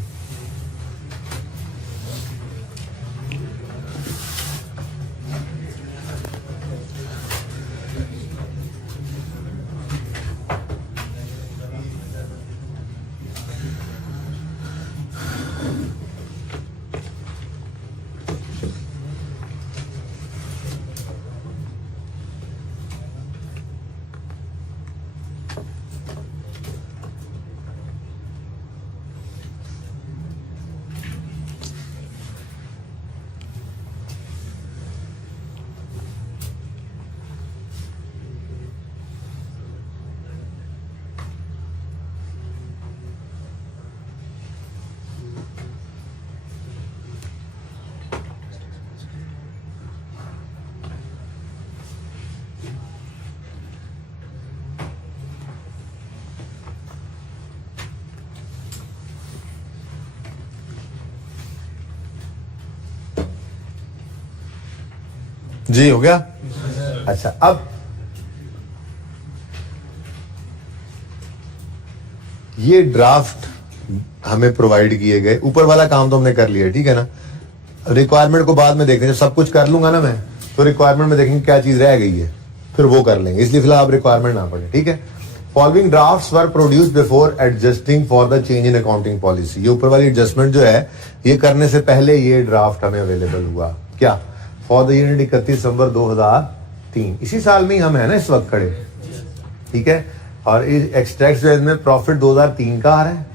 जी हो गया। अच्छा, अब ये ड्राफ्ट हमें प्रोवाइड किए गए, ऊपर वाला काम तो हमने कर लिया, ठीक है ना। रिक्वायरमेंट को बाद में देखते हैं, जब सब कुछ कर लूंगा ना मैं, तो रिक्वायरमेंट में देखेंगे क्या चीज रह गई है, फिर वो कर लेंगे। इसलिए फिलहाल आप रिक्वायरमेंट ना पढ़े, ठीक है। Following drafts were produced before adjusting for the change in accounting policy. ये ऊपर वाली एडजस्टमेंट जो है ये करने से पहले ये ड्राफ्ट हमें अवेलेबल हुआ। क्या? फॉर द ईयर 31 दिसंबर 2003, इसी साल में ही हम है ना इस वक्त खड़े, ठीक है। और इस एक्सट्रैक्ट जो है इसमें प्रॉफिट 2003 का आ रहा है,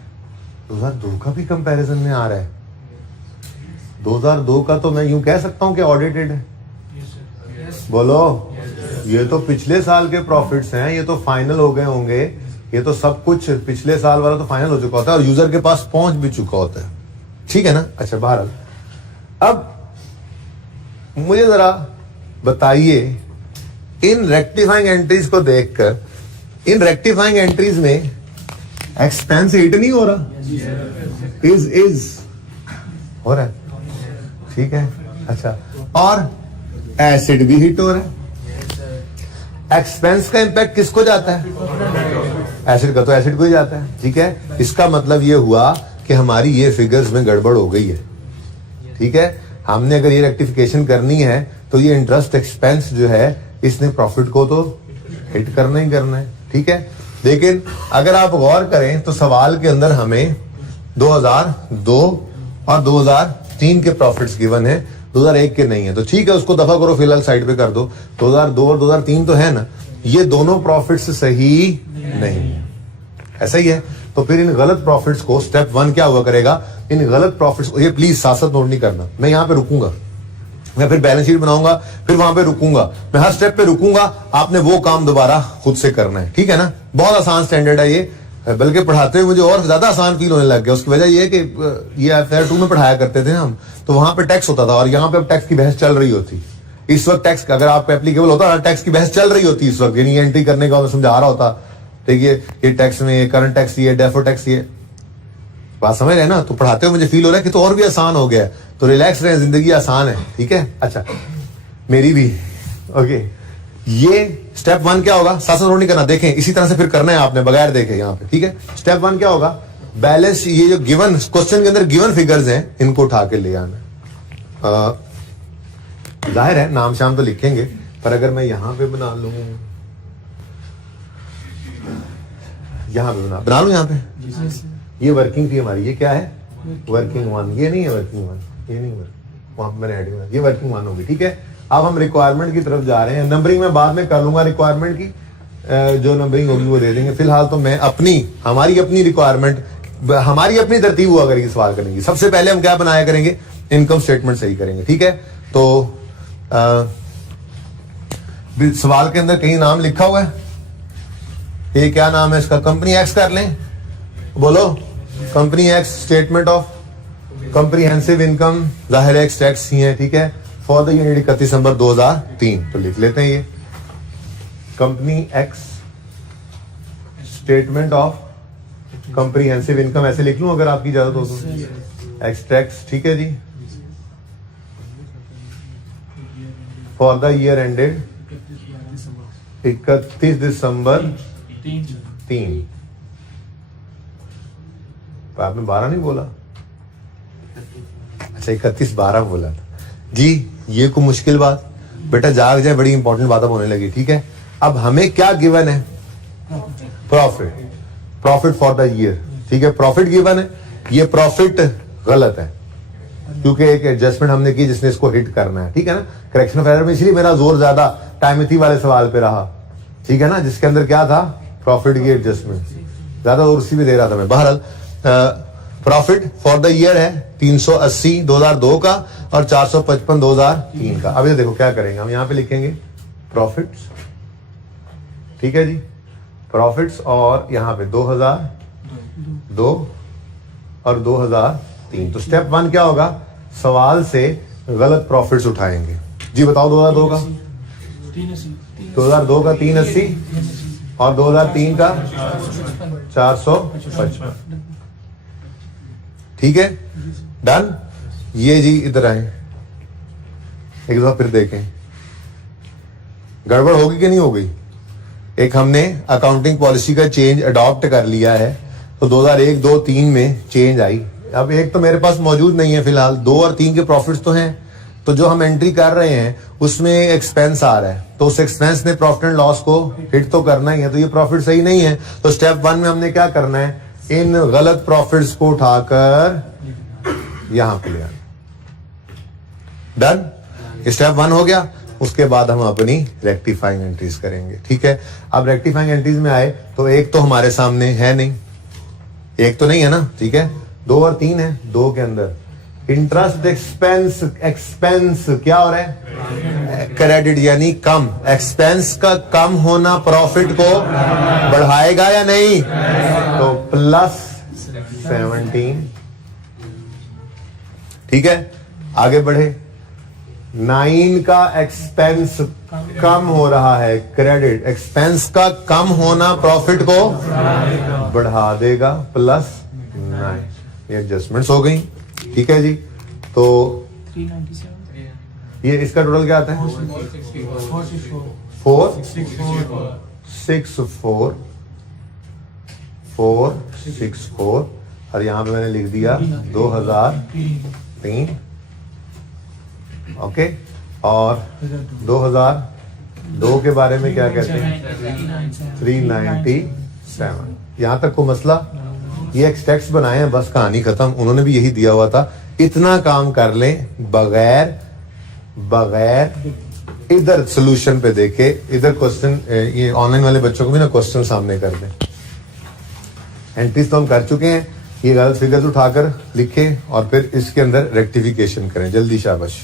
2002 का भी कंपैरिजन में आ रहा है। 2002 का तो मैं यूं कह सकता हूं कि ऑडिटेड है। बोलो, ये तो पिछले साल के प्रॉफिट्स हैं, ये तो फाइनल हो गए होंगे, ये तो सब कुछ पिछले साल वाला तो फाइनल हो चुका होता है और यूजर के पास पहुंच भी चुका होता है, ठीक है ना। अच्छा, बहरहाल अब मुझे जरा बताइए, इन रेक्टिफाइंग एंट्रीज को देखकर, इन रेक्टिफाइंग एंट्रीज में एक्सपेंस हिट नहीं हो रहा? इज हो रहा है, ठीक है। अच्छा, और एसिड भी हिट हो रहा है। एक्सपेंस का इंपैक्ट किसको जाता है? एसिड का तो एसिड को ही जाता है, ठीक है। इसका मतलब ये हुआ कि हमारी ये फिगर्स में गड़बड़ हो गई है, ठीक है। हमने अगर ये रेक्टिफिकेशन करनी है तो ये इंटरेस्ट एक्सपेंस जो है इसने प्रॉफिट को तो हिट करना ही करना है, ठीक है। लेकिन अगर आप गौर करें तो सवाल के अंदर हमें 2002 और 2003 के प्रॉफिट्स गिवन है, 2001 के नहीं है, तो ठीक है, उसको दफा करो, फिलहाल साइड पे कर दो। 2002 और 2003 तो है ना, ये दोनों प्रॉफिट्स सही नहीं है, ऐसा ही है। तो फिर इन गलत प्रॉफिट्स को स्टेप 1 क्या हुआ करेगा, इन गलत प्रॉफिट्स को, ये प्लीज साथ साथ नोट नहीं करना, मैं यहां पे रुकूंगा, मैं फिर बैलेंस शीट बनाऊंगा, फिर वहां पे रुकूंगा, मैं हर स्टेप पे रुकूंगा, आपने वो काम दोबारा खुद से करना है, ठीक है ना। बहुत आसान स्टैंडर्ड है ये, बल्कि पढ़ाते हुए मुझे और ज्यादा आसान फील होने लग गया। उसकी वजह ये है कि ये FR 2 में पढ़ाया करते थे हम, तो वहां पे टैक्स होता था और यहाँ पे अब टैक्स की बहस चल रही होती। इस वक्त टैक्स अगर आप पे एप्लीकेबल होता, टैक्स की बहस चल रही होती इस वक्त, यानी एंट्री करने का मैं समझा रहा होता, ठीक है, ये टैक्स में करंट टैक्स ये, डेफो टैक्स ये, बात समझ रहे हैं ना। तो पढ़ाते हुए मुझे फील हो रहा है कि तो और भी आसान हो गया है, तो रिलैक्स रहे, जिंदगी आसान है, ठीक है। अच्छा, मेरी भी ओके। ये स्टेप 1 क्या होगा, साथ साथ नोट नहीं करना, देखें इसी तरह से फिर करना है आपने बगैर देखे यहाँ पे, ठीक है। स्टेप 1 क्या होगा, बैलेंस, ये जो गिवन क्वेश्चन के अंदर गिवन फिगर्स हैं इनको उठा के ले आना। जाहिर है नाम शाम तो लिखेंगे, पर अगर मैं यहां पे बना लूं, यहां पे बना लूं, यहां पे ये वर्किंग थी हमारी, ये क्या है वर्किंग 1, ये नहीं है वर्किंग 1, ये नहीं, वहां पे मैंने ऐड किया, ये वर्किंग 1 होगी, ठीक है। अब हम रिक्वायरमेंट की तरफ जा रहे हैं, नंबरिंग में बाद में कर लूंगा, रिक्वायरमेंट की जो नंबरिंग होगी वो दे देंगे। फिलहाल तो मैं हमारी अपनी रिक्वायरमेंट, हमारी अपनी तरतीब हुआ करेगी सवाल करने की। सबसे पहले हम क्या बनाया करेंगे, इनकम स्टेटमेंट सही करेंगे, ठीक है। तो सवाल के अंदर कहीं नाम लिखा हुआ है, ये क्या नाम है इसका, कंपनी एक्स कर लें, बोलो company x, statement of comprehensive income, जाहिर एक्स टैक्स ही है, ठीक है। फॉर द ईयर 31 दिसंबर 2003, तो लिख लेते हैं ये company x, statement of comprehensive income, ऐसे लिख लूं अगर आपकी इजाजत हो तो, एक्स टैक्स, ठीक है जी। फॉर द ईयर एंडेड 31 दिसंबर 3, आपने 12 नहीं बोला, अच्छा 31/12 बोला था जी। ये को मुश्किल बात, बेटा जाग जाए, बड़ी इंपॉर्टेंट बात अब होने लगी, ठीक है। अब हमें क्या गिवन है, प्रॉफिट फॉर द ईयर, ठीक है, प्रॉफिट गिवन है। ये प्रॉफिट गलत है क्योंकि एक एडजस्टमेंट हमने की जिसने इसको हिट करना है, ठीक है ना। करेक्शन ऑफ एरर में इसलिए मेरा जोर ज्यादा टाइमिथी वाले सवाल पे रहा, ठीक है ना, जिसके अंदर क्या था, प्रॉफिट की एडजस्टमेंट, ज्यादा जोर उसी में दे रहा था मैं। बहरहाल प्रॉफिट फॉर द ईयर है 380 2002 का और 455 2003 का। अब ये देखो क्या करेंगे, हम यहां पे लिखेंगे प्रॉफिट्स, ठीक है जी, प्रॉफिट्स, और यहां पे 2002 और 2003। तो स्टेप 1 क्या होगा, सवाल से गलत प्रॉफिट्स उठाएंगे जी। बताओ 2002 का 2002 का 380 और 2003 का 455, ठीक है, डन। ये जी इधर आए, एक दफा फिर देखें गड़बड़ होगी कि नहीं हो गई। एक हमने अकाउंटिंग पॉलिसी का चेंज अडॉप्ट कर लिया है, तो 2001, 2, 3 में चेंज आई। अब एक तो मेरे पास मौजूद नहीं है फिलहाल, 2 और 3 के प्रॉफिट्स तो हैं, तो जो हम एंट्री कर रहे हैं उसमें एक्सपेंस आ रहा है, तो उस एक्सपेंस ने प्रॉफिट एंड लॉस को हिट तो करना ही है, तो ये प्रॉफिट सही नहीं है। तो स्टेप 1 में हमने क्या करना है, इन गलत प्रॉफिट्स को उठाकर यहां पे ले आना। डन, स्टेप 1 हो गया। उसके बाद हम अपनी रेक्टिफाइंग एंट्रीज करेंगे। ठीक है, अब रेक्टिफाइंग एंट्रीज में आए तो एक तो हमारे सामने है नहीं, एक तो नहीं है ना, ठीक है, 2 और 3 है। 2 के अंदर इंटरेस्ट एक्सपेंस, एक्सपेंस क्या हो रहा है, क्रेडिट यानी कम। एक्सपेंस का कम होना प्रॉफिट को बढ़ाएगा या नहीं, तो प्लस 17। ठीक है, आगे बढ़े। 9 का एक्सपेंस कम हो रहा है, क्रेडिट, एक्सपेंस का कम होना प्रॉफिट को बढ़ा देगा, प्लस 9। ये एडजस्टमेंट्स हो गई। ठीक है जी, तो 397 ये इसका टोटल क्या आता है, 464 और यहां पे मैंने लिख दिया 2003। ओके, और 2002 के बारे में क्या कहते हैं, 397। यहां तक को मसला, ये एक्सटेक्स बनाए हैं, बस कहानी खत्म। उन्होंने भी यही दिया हुआ था, इतना काम कर लें बगैर इधर सोल्यूशन पे देखे, इधर क्वेश्चन, ये ऑनलाइन वाले बच्चों को भी ना क्वेश्चन सामने कर दें। एंट्रीज तो हम कर चुके हैं, ये गलत फिगर्स उठाकर लिखे और फिर इसके अंदर रेक्टिफिकेशन करें जल्दी, शाबाश।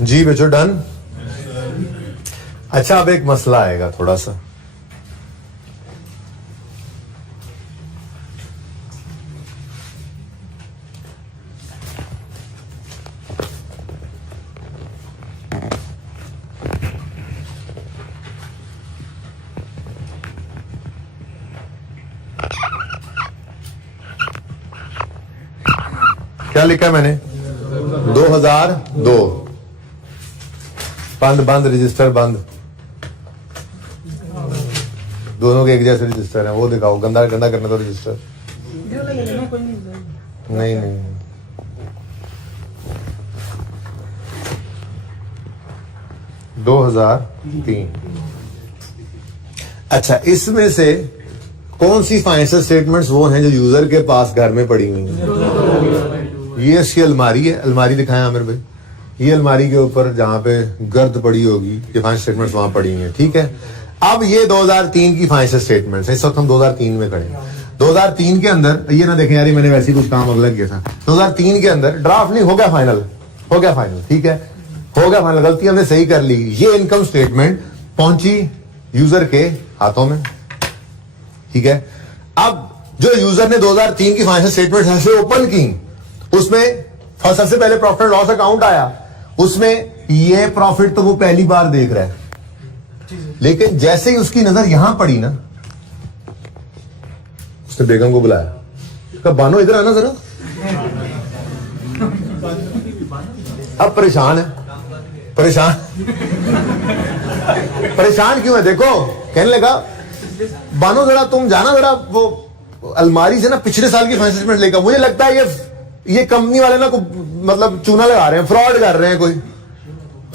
जी बच्चों, डन। अच्छा, अब एक मसला आएगा थोड़ा सा। क्या लिखा है मैंने, 2002 बंद रजिस्टर बंद, दोनों के एक जैसे रजिस्टर है, वो दिखाओ। गंदा गंदा करना तो रजिस्टर नहीं। 2003। अच्छा, इसमें से कौन सी फाइनेंशियल स्टेटमेंट्स वो हैं जो यूजर के पास घर में पड़ी हुई हैं? ये इसकी अलमारी है, अलमारी दिखाएं आमिर भाई। ये अलमारी के ऊपर जहां पे गर्द पड़ी होगी, ये फाइनेंशियल स्टेटमेंट्स वहां पड़ी हुई हैं। ठीक है, अब ये 2003 की फाइनेंशियल स्टेटमेंट्स है। इस वक्त हम 2003 में खड़े हैं। 2003 के अंदर ये ना देखें यार, मैंने वैसे ही कुछ काम अगला किया था। 2003 के अंदर ड्राफ्ट नहीं हो गया, फाइनल हो गया, फाइनल ठीक है, हो गया फाइनल। गलती हमने सही कर ली। ये इनकम स्टेटमेंट पहुंची यूजर के हाथों में। ठीक है, अब जो यूजर ने 2003 की फाइनेंशियल स्टेटमेंट ऐसे ओपन की, उसमें सबसे पहले प्रॉफिट एंड लॉस अकाउंट आया, उसमें ये प्रॉफिट तो वो पहली बार देख रहा है, लेकिन जैसे ही उसकी नजर यहां पड़ी ना, उसने बेगम को बुलाया, कब बानो इधर आना जरा। अब परेशान है, परेशान क्यों है देखो। कहने लगा, बानो जरा तुम जाना जरा वो अलमारी से ना पिछले साल की फाइनेंशियल स्टेटमेंट लेकर, मुझे लगता है ये कंपनी वाले ना को मतलब चूना लगा रहे हैं, फ्रॉड कर रहे हैं कोई।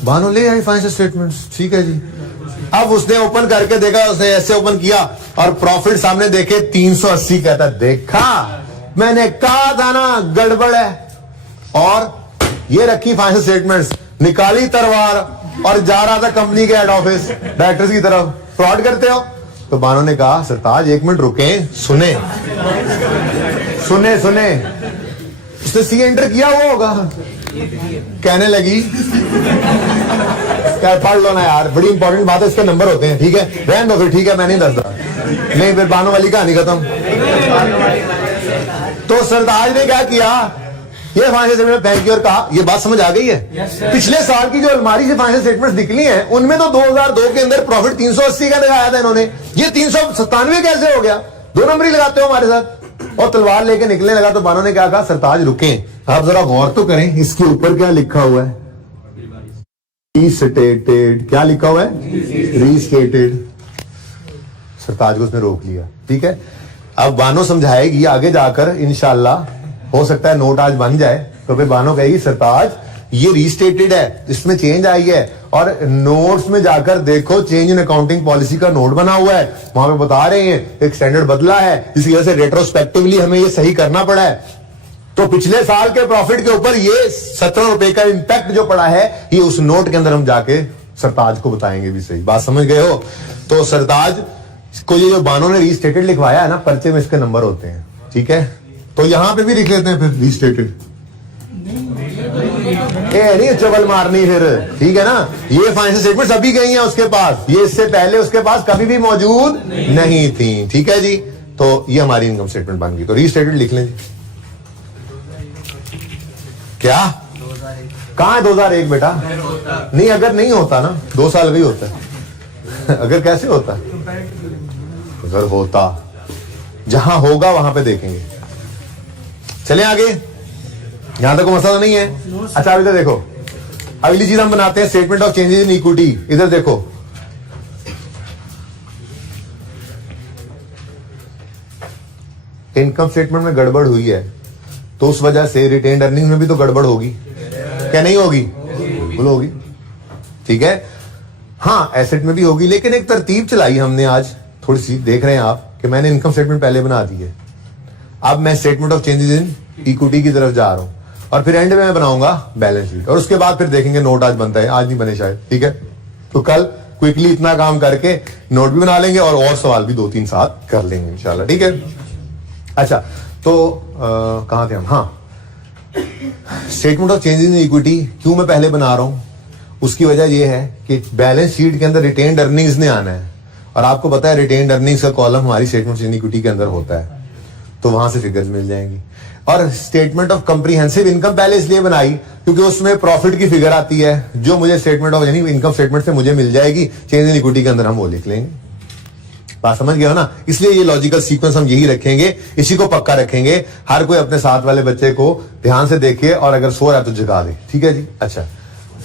बानो ले आई फाइनेंशियल स्टेटमेंट्स, ठीक है जी। अब उसने ओपन करके देखा, उसने ऐसे ओपन किया और प्रॉफिट सामने देखे 380, कहता देखा मैंने कहा था ना गड़बड़ है। और ये रखी फाइनेंशियल स्टेटमेंट्स, निकाली तलवार और जा रहा था कंपनी के हेड ऑफिस डायरेक्टर्स की तरफ, फ्रॉड करते हो। तो बानो ने कहा सरताज 1 मिनट रुके, सुने सुने सुने। उसने सी एंटर किया वो होगा, कहने लगी क्या पढ़ लो ना यार, बड़ी इंपॉर्टेंट बात है, इसके नंबर होते हैं, ठीक है रहन दो फिर, ठीक है मैं नहीं दसता, नहीं फिर बानो वाली कहानी खत्म। तो सरताज ने क्या किया, ये फाइनेंशियल स्टेटमेंट फेंक की और कहा ये बात समझ आ गई है। पिछले साल की जो अलमारी से फाइनेंशियल स्टेटमेंट्स निकली हैं उनमें तो 2002 के अंदर प्रॉफिट 380 का दिखाया था इन्होंने, ये 397 कैसे हो गया? 2 नंबर ही लगाते हो हमारे साथ। और तलवार लेके निकलने लगा तो बानो ने क्या कहा, सरताज रुकें, आप जरा गौर तो करें इसके ऊपर क्या लिखा हुआ है, रीस्टेटेड। क्या लिखा हुआ है? रीस्टेटेड। सरताज को उसने रोक लिया, ठीक है। अब बानो समझाएगी आगे जाकर इंशाल्लाह, हो सकता है नोट आज बन जाए, तो फिर बानो कहेगी सरताज ये रीस्टेटेड है, इसमें चेंज आई है, और नोट्स में जाकर देखो चेंज इन अकाउंटिंग पॉलिसी का नोट बना हुआ है, वहां पे बता रहे हैं एक स्टैंडर्ड बदला है, इसी वजह से रेट्रोस्पेक्टिवली हमें ये सही करना पड़ा है। तो पिछले साल के प्रॉफिट के ऊपर ये 17 रुपए का इंपैक्ट जो पड़ा है, ये उस नोट के अंदर हम जाके सरताज को बताएंगे भी सही। बात समझ गए हो? तो सरताज को ये जो बानो ने रीस्टेटेड लिखवाया है ना, पर्चे में इसके नंबर होते हैं, ठीक है। तो यहां पे भी लिख लेते हैं फिर रीस्टेटेड, नहीं चबल मारनी फिर, ठीक है ना। ये फाइनेंशियल स्टेटमेंट्स अभी गई हैं उसके पास, ये इससे पहले उसके पास कभी भी मौजूद नहीं थी, ठीक है जी। तो ये हमारी इनकम स्टेटमेंट बन गई, तो रीस्टेटेड लिख लें। क्या कहां है 2001 बेटा? नहीं, अगर नहीं होता ना 2 साल भी होता है। अगर कैसे होता? अगर होता, जहां होगा वहां पे देखेंगे। चले आगे, यहां तक कोई मसला नहीं है। अच्छा इधर देखो, अगली चीज हम बनाते हैं statement of changes in equity. इधर देखो, इनकम स्टेटमेंट में गड़बड़ हुई है तो उस वजह से रिटेन्ड अर्निंग में भी तो गड़बड़ होगी, क्या नहीं होगी? बोलो होगी, ठीक है। हाँ एसेट में भी होगी, लेकिन एक तरतीब चलाई हमने आज, थोड़ी सी देख रहे हैं आप कि मैंने इनकम स्टेटमेंट पहले बना दी है, अब मैं statement of changes in equity की तरफ जा रहा हूं, और फिर एंड में मैं बनाऊंगा बैलेंस शीट, और उसके बाद फिर देखेंगे नोट आज बनता है, आज नहीं बने शायद, ठीक है। तो कल क्विकली इतना काम करके नोट भी बना लेंगे और सवाल भी 2-3 साथ कर लेंगे इंशाल्लाह, ठीक है। अच्छा तो कहां थे हम? हाँ, statement of changes in equity क्यों मैं पहले बना रहा हूं, उसकी वजह यह है कि बैलेंस शीट के अंदर रिटेन्ड अर्निंग्स ने आना है, और आपको पता है रिटेन्ड अर्निंग्स का कॉलम हमारी स्टेटमेंट इन इक्विटी के अंदर होता है, तो वहां से फिगर्स मिल जाएंगी। और स्टेटमेंट ऑफ कंप्रीहेंसिव इनकम पहले इसलिए बनाई क्योंकि उसमें प्रॉफिट की फिगर आती है जो मुझे स्टेटमेंट ऑफ यानी इनकम स्टेटमेंट से मुझे मिल जाएगी, चेंज इन इक्विटी के अंदर हम वो लिख लेंगे। बात समझ गया हो ना? इसलिए ये लॉजिकल सीक्वेंस हम यही रखेंगे, इसी को पक्का रखेंगे। हर कोई अपने साथ वाले बच्चे को ध्यान से देखे और अगर सो रहा है तो जगा दे, ठीक है जी। अच्छा,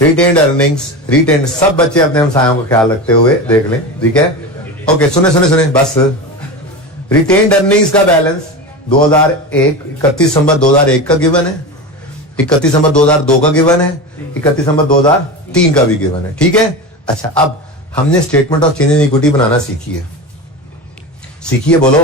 रिटेन्ड अर्निंग्स, रिटेन्ड, सब बच्चे अपने हमसायों का ख्याल रखते हुए देख लें, ठीक है। ओके, सुने सुने सुने बस। रिटेन्ड अर्निंग्स का बैलेंस 2001 31 दिसंबर 2001 का गिवन है, 31 दिसंबर 2002 का गिवन है, 31 दिसंबर 2003 का भी गिवन है, ठीक है। अच्छा, अब हमने statement of change in equity बनाना सीखी है, बोलो।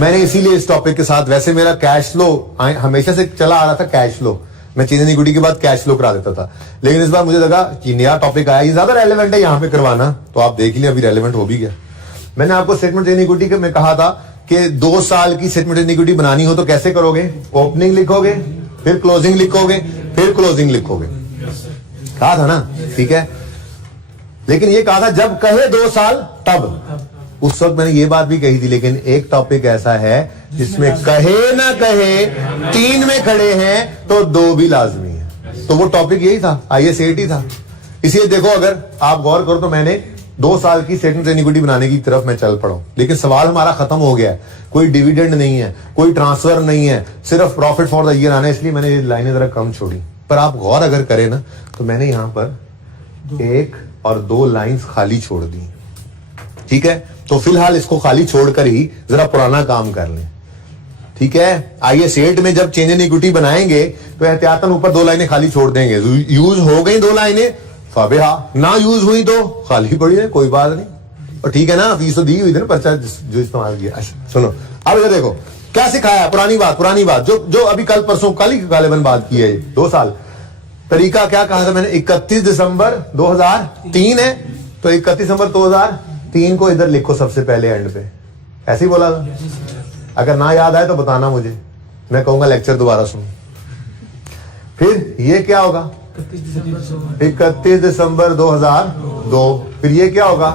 मैंने इसीलिए इस टॉपिक के साथ, वैसे मेरा कैश फ्लो हमेशा से चला आ रहा था, कैश फ्लो, मैं चेंज इन इक्विटी के बाद कैश फ्लो करा देता था, लेकिन इस बार मुझे लगा कि नया टॉपिक आया, ये ज्यादा रेलेवेंट है यहाँ पे करवाना, तो आप देख लिया अभी रेलेवेंट हो भी गया। मैंने आपको स्टेटमेंट इन इक्विटी में कहा था कि 2 साल की स्टेटमेंट इन इक्विटी बनानी हो तो कैसे करोगे? ओपनिंग लिखोगे, फिर क्लोजिंग लिखोगे, फिर क्लोजिंग लिखोगे, कहा था ना, ठीक है। लेकिन ये कहा था जब कहे 2 साल तब, उस वक्त मैंने ये बात भी कही थी, लेकिन एक टॉपिक ऐसा है जिसमें कहे ना कहे 3 में खड़े हैं तो 2 भी लाजमी है, तो वो टॉपिक यही था, IAS 80 था। इसलिए देखो, अगर आप गौर करो तो मैंने 2 साल की स्टेटमेंट इन इक्विटी बनाने की तरफ मैं चल पड़ा हूं, लेकिन सवाल हमारा खत्म हो गया है, कोई डिविडेंड नहीं है, कोई ट्रांसफर नहीं है, सिर्फ प्रॉफिट फॉर द ईयर आना है, इसलिए मैंने ये लाइनें जरा कम छोड़ी। पर आप गौर अगर करें ना तो मैंने यहां पर 1 और 2 लाइंस खाली छोड़ दी, ठीक है। तो फिलहाल इसको खाली छोड़कर ही जरा पुराना काम कर लें, ठीक है। IAS 8 में जब चेंज इन इक्विटी बनाएंगे तो एहतियातन ऊपर 2 लाइनें खाली छोड़ देंगे, यूज हो गई 2 लाइनें, फाबिहा, ना यूज हुई तो खाली पड़ी है, कोई बात नहीं। और ठीक है ना, फीस तो दी हुई थी ना, पर्चा जो इस्तेमाल किया। अच्छा सुनो, अब ये देखो क्या सिखाया, पुरानी बात जो अभी कल परसों कल ही गालिबन बात की है, 2 साल। तरीका क्या कहा था मैंने, 31 दिसंबर 2003 है, तो 31 दिसंबर 2003 को इधर लिखो सबसे पहले एंड पे, ऐसे ही बोला था। अगर ना याद आए तो बताना मुझे, मैं कहूंगा लेक्चर दोबारा सुनो। फिर ये क्या होगा, 31 दिसंबर 2002। फिर ये क्या होगा,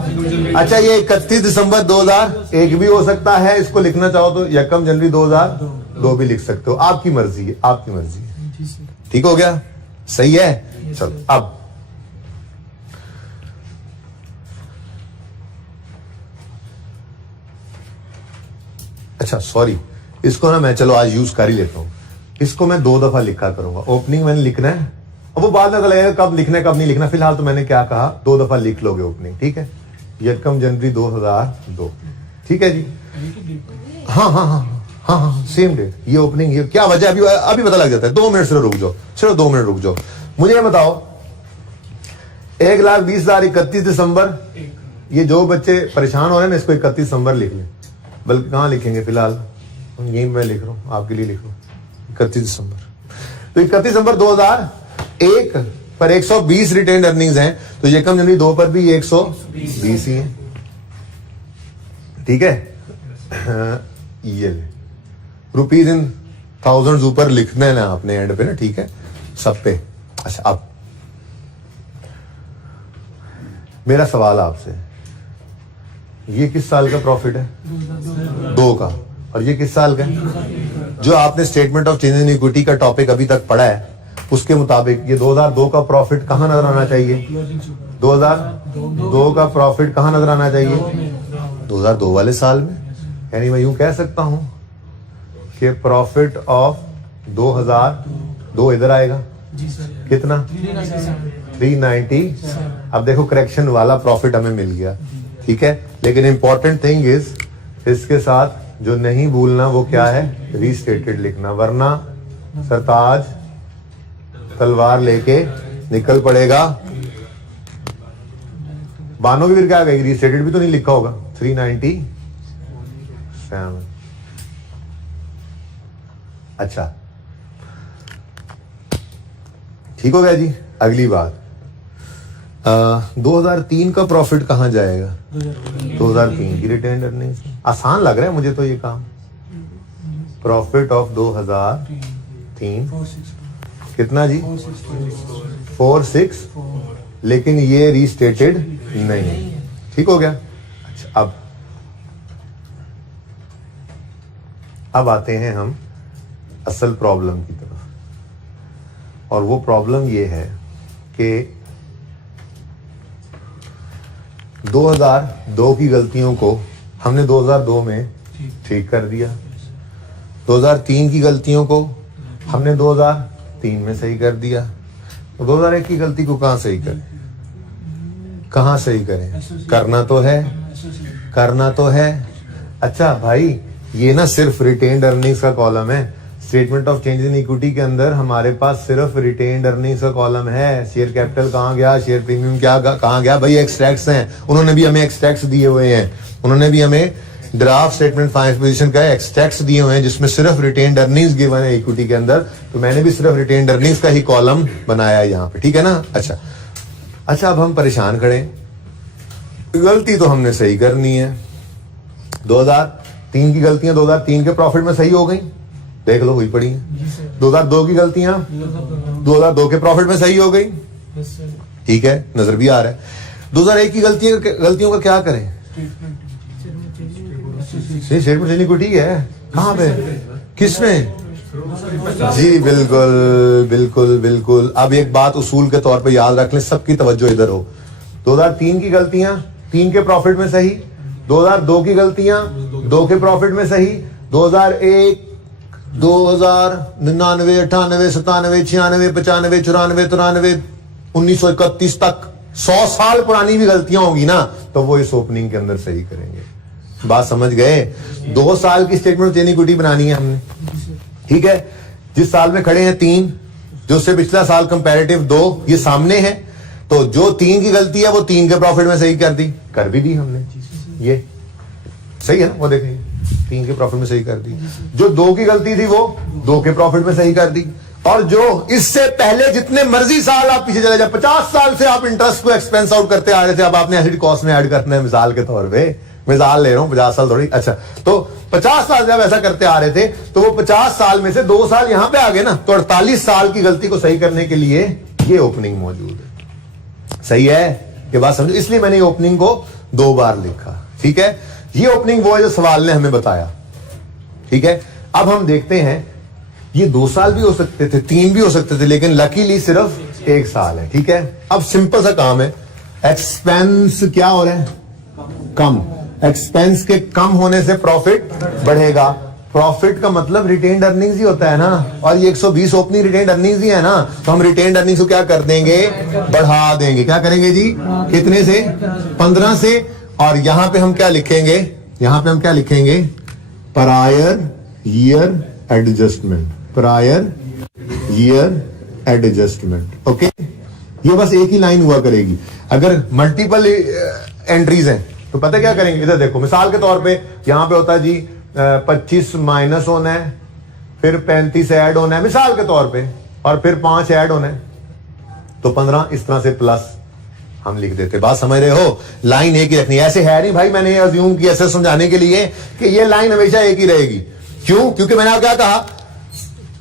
अच्छा ये 31 दिसंबर 2001 भी हो सकता है, इसको लिखना चाहो तो 1 जनवरी 2002 भी लिख सकते हो, आपकी मर्जी है, आपकी मर्जी है। ठीक हो गया, सही है। चलो अब अच्छा सॉरी, इसको ना मैं चलो आज यूज कर ही लेता हूं, इसको मैं 2 दफा लिखा करूंगा। ओपनिंग मैंने लिखना है, अब वो बाद में लगेगा कब लिखना है कब नहीं लिखना, फिलहाल तो मैंने क्या कहा, 2 दफा लिख लोगे ओपनिंग, ठीक है। 1 जनवरी 2002, ठीक है जी। हाँ सेम डेट, ये ओपनिंग, ये क्या वजह अभी पता लग जाता है। 2 मिनट सिर्फ रुक जाओ, सिर्फ 2 मिनट रुक जाओ। मुझे ये बताओ, 1,20,000 31 दिसंबर, ये जो बच्चे परेशान हो रहे हैं ना, इसको 31 दिसंबर लिख लें, बल्कि कहाँ लिखेंगे फिलहाल, यही मैं लिख रहा हूँ आपके लिए, लिख रहा हूँ 31 दिसंबर। तो 31 दिसंबर 2001 पर 120 रिटेन अर्निंग्स हैं, तो 1 जनवरी 2 पर भी 120 ही है, ठीक है। ये रुपीज इन थाउजेंड्स ऊपर लिखना है ना आपने एंड पे ना, ठीक है, सब पे। अच्छा अब मेरा सवाल आपसे, ये किस साल का प्रॉफिट है, 2 का, और ये किस साल का है। जो आपने statement of change in equity का टॉपिक अभी तक पढ़ा है, उसके मुताबिक ये 2002 का प्रॉफिट कहां नजर आना चाहिए, 2002 का प्रॉफिट कहां नजर आना चाहिए, 2002 वाले साल में। यानी मैं यूं कह सकता हूं कि प्रॉफिट ऑफ 2002 इधर आएगा, कितना, 390। अब देखो करेक्शन वाला प्रॉफिट हमें मिल गया, ठीक है। लेकिन इंपॉर्टेंट थिंग इज, इसके साथ जो नहीं भूलना वो क्या है, रीस्टेटेड लिखना, वरना सरताज तलवार लेके निकल पड़ेगा। बानो भी फिर क्या कहेगी, रीस्टेटेड भी तो नहीं लिखा होगा, 397। अच्छा ठीक हो गया जी। अगली बात, 2003 का प्रॉफिट कहां जाएगा, 2003 की रिटेन अर्निंग्स। आसान लग रहा है मुझे तो ये काम। प्रॉफिट ऑफ 2003 कितना जी, 46, लेकिन ये रीस्टेटेड नहीं, ठीक हो गया। अच्छा अब आते हैं हम असल प्रॉब्लम की तरफ, और वो प्रॉब्लम ये है कि 2002 की गलतियों को हमने 2002 में ठीक कर दिया, 2003 की गलतियों को हमने 2003 में सही कर दिया, तो 2001 की गलती को कहां सही करें, कहां सही करें, करना तो है। अच्छा भाई, ये ना सिर्फ रिटेन्ड अर्निंग्स का कॉलम है, statement of change in equity के अंदर हमारे पास सिर्फ रिटेन्ड अर्निंग्स का कॉलम है। शेयर कैपिटल कहां गया, शेयर प्रीमियम कहां गया, भाई एक्सट्रैक्ट्स हैं, उन्होंने भी हमें एक्सट्रैक्ट्स दिए हुए हैं, उन्होंने भी हमें ड्राफ्ट स्टेटमेंट फाइनेंस पोजीशन का एक्सट्रैक्ट्स दिए हुए हैं जिसमें सिर्फ रिटेन्ड अर्निंग्स गिवन है इक्विटी के अंदर, तो मैंने भी सिर्फ रिटेन्ड अर्निंग्स का ही कॉलम बनाया है यहाँ पे, ठीक है ना। अच्छा अब हम परेशान खड़े, गलती तो हमने सही करनी है। 2003 की गलतियां 2003 के प्रॉफिट में सही हो गई, देख लो हुई पड़ी है। 2002 की गलतियां 2002 के प्रॉफिट में सही हो गई, ठीक है, नजर भी आ रहा है। 2001 की गलतियों का क्या करें, स्टेटमेंट चेंज इक्विटी है कहां पे, किसमें, जी बिल्कुल। अब एक बात उसूल के तौर पे याद रख लें, सबकी तवज्जो इधर हो। 2003 की गलतियां 3 के प्रॉफिट में सही, 2002 की गलतियां 2 के प्रॉफिट में सही, 2001 2099 98 97 96 95 94 93 1931 तक 100 साल पुरानी भी गलतियां होंगी ना, तो वो इस ओपनिंग के अंदर सही करेंगे। बात समझ गए। 2 साल की स्टेटमेंट चेंज इक्विटी बनानी है हमने, ठीक है। जिस साल में खड़े हैं 3, जो उससे पिछला साल कंपैरेटिव 2, ये सामने है। तो जो 3 की गलती है वो 3 के प्रॉफिट में सही कर भी दी हमने। ये सही है ना, वो देखेंगे 3 के प्रॉफिट में सही कर दी। जो 2 की गलती थी वो 2 के प्रॉफिट में सही कर दी। और जो इससे पहले जितने मर्जी साल आप पीछे चले जाए, 50 साल से आप इंटरेस्ट को एक्सपेंस आउट करते आ रहे थे, अब आपने एसिड कॉस्ट में ऐड करना है, मिसाल के तौर पे, मिसाल ले रहा हूं, 50 साल थोड़ी, अच्छा तो 50 साल जब ऐसा करते आ रहे थे तो वो 50 साल में से 2 साल यहां पे आ गए ना, तो 48 साल की गलती को सही करने के लिए ये ओपनिंग मौजूद है। सही है, ये बात समझो, इसलिए मैंने ये ओपनिंग को 2 बार लिखा। ठीक है, ये ओपनिंग वो है जो सवाल ने हमें बताया। ठीक है, अब हम देखते हैं, ये 2 साल भी हो सकते थे, 3 भी हो सकते थे, लेकिन लकीली सिर्फ 1 साल है। ठीक है, अब सिंपल सा काम है, एक्सपेंस क्या हो रहा है, कम, एक्सपेंस के कम होने से प्रॉफिट बढ़ेगा। प्रॉफिट का मतलब रिटेन्ड अर्निंग्स ही होता है ना, और ये 120 ओपनिंग रिटेन्ड अर्निंग्स ही है ना, तो हम रिटेन्ड अर्निंग्स को क्या कर देंगे, बढ़ा देंगे। क्या करेंगे जी, कितने से, 15 से। और यहां पे हम क्या लिखेंगे, यहां पे हम क्या लिखेंगे, prior year adjustment, prior year adjustment. Okay, ये बस एक ही लाइन हुआ करेगी। अगर मल्टीपल एंट्रीज हैं तो पता क्या करेंगे, इधर देखो, मिसाल के तौर पे यहां पे होता है जी 25 माइनस होना है, फिर 35 ऐड होना है मिसाल के तौर पे, और फिर 5 ऐड होना है, तो 15 इस तरह से प्लस हम लिख देते। बात समझ रहे हो, लाइन एक ही रखनी है। ऐसे है नहीं भाई, मैंने ये अज्यूम किया ऐसे समझाने के लिए कि ये लाइन हमेशा एक ही रहेगी। क्यों, क्योंकि मैंने आप क्या कहा,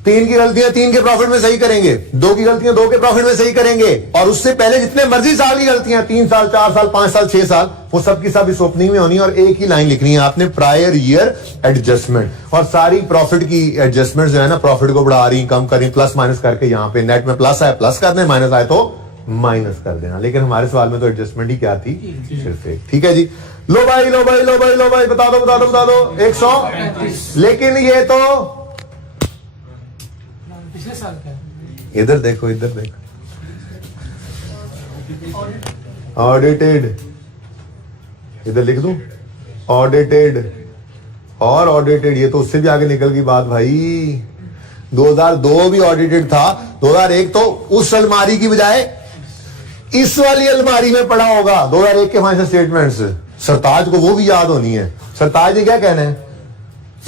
3 की गलतियां 3 के प्रॉफिट में सही करेंगे, 2 की गलतियां 2 के प्रॉफिट में सही करेंगे, और उससे पहले जितने मर्जी साल की गलतियां, 3 साल 4 साल 5 साल 6 साल, वो सब की सब इस ओपनिंग में होनी है, और एक ही लाइन लिखनी है आपने, प्रायर ईयर एडजस्टमेंट। और सारी प्रॉफिट की एडजस्टमेंट जो है ना, प्रॉफिट को बढ़ा रही, कम करी, प्लस माइनस करके, यहाँ पे नेट में प्लस आए प्लस कर देना, माइनस आए तो माइनस कर देना। लेकिन हमारे सवाल में तो एडजस्टमेंट ही क्या थी, सिर्फ एक। ठीक है जी, लो भाई लो भाई लो भाई लो भाई, बता दो बता दो बता दो, 100। लेकिन ये तो पिछले साल का, इधर देखो, इधर देखो, ऑडिटेड, इधर लिख दूं, ऑडिटेड और ऑडिटेड, ये तो उससे भी आगे निकल गई बात भाई। 2002 भी ऑडिटेड था, 2001 तो उस अलमारी की बजाय इस वाली अलमारी में पड़ा होगा, 2001 के फाइनेंशियल स्टेटमेंट्स। सरताज को वो भी याद होनी है। सरताज ने क्या कहना है,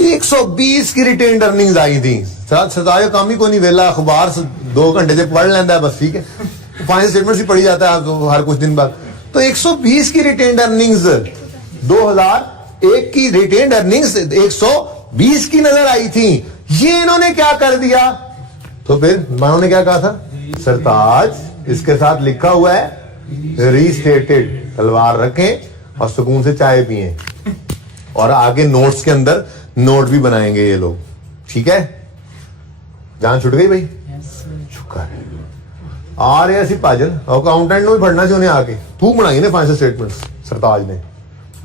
120 की रिटेन्ड अर्निंग्स आई थी। सरताज का काम ही कोई नहीं, वेला अखबार 2 घंटे से पढ़ लेता है बस, ठीक है, फाइनेंशियल स्टेटमेंट्स ही पढ़ी जाता है तो हर कुछ दिन बाद। तो 120 की रिटेन्ड अर्निंग्स, 2001 की रिटेन्ड अर्निंग्स 120 की नजर आई थी। ये इन्होंने क्या कर दिया, तो फिर मानो ने क्या कहा था, सरताज इसके साथ लिखा हुआ है रीस्टेटेड, तलवार रखें और सुकून से चाय पिए, और आगे नोट्स के अंदर नोट भी बनाएंगे ये लोग। ठीक है, जान छुट गई भाई, शुक्र है। आ रहे ऐसी पाजल, अकाउंटेंट ने भी पढ़ना चाहिए उन्हें, आके तू बनाई ने फाइनेंशियल स्टेटमेंट्स सरताज ने।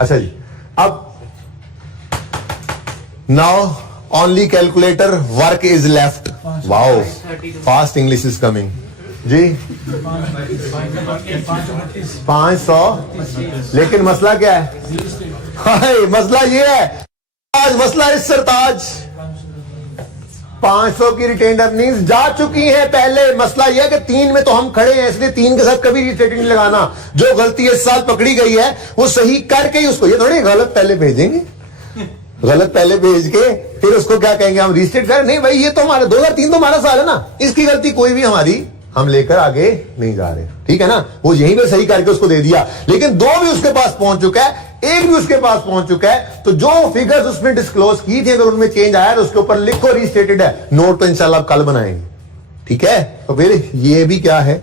अच्छा जी, अब now only calculator work is left. Wow, fast English is coming जी। 500, लेकिन मसला क्या है, हाय मसला ये है, आज मसला इस सरताज 500 की रिटेन्ड अर्निंग्स जा चुकी हैं पहले। मसला यह है कि 3 में तो हम खड़े हैं, इसलिए 3 के साथ कभी रिस्टेटेड नहीं लगाना। जो गलती इस साल पकड़ी गई है वो सही करके ही उसको, ये थोड़ी गलत पहले भेजेंगे, गलत पहले भेज के फिर उसको क्या कहेंगे हम रीस्टेट करें, नहीं भाई ये तो हमारा 2003 तो हमारा साल है ना, इसकी गलती कोई भी हमारी हम लेकर आगे नहीं जा रहे। ठीक है ना, वो यहीं पे सही करके उसको दे दिया। लेकिन 2 भी उसके पास पहुंच चुका है, 1 भी उसके पास पहुंच चुका है, तो जो फिगर्स उसमें डिस्क्लोज की थी अगर उनमें चेंज आया तो उसके ऊपर लिखो रीस्टेटेड है, नोट तो इंशाल्लाह कल बनाएंगे। ठीक है, तो फिर ये भी क्या है,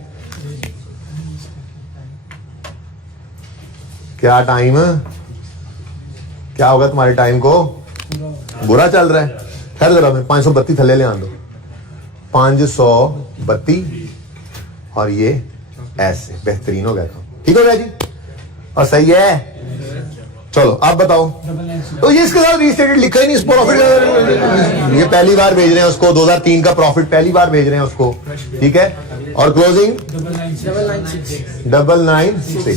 क्या टाइम, क्या होगा तुम्हारे टाइम को, बुरा चल रहा है। खैर जरा मैं 532 थले ले आन दो, 532, और ये ऐसे बेहतरीन हो गया काम। ठीक हो गया जी, और सही है। चलो आप बताओ, तो ये इसके साथ रीस्टेटेड लिखा ही नहीं, इस प्रॉफिट ये पहली बार भेज रहे हैं उसको, 2003 का प्रॉफिट पहली बार भेज रहे हैं उसको। ठीक है, और क्लोजिंग 996।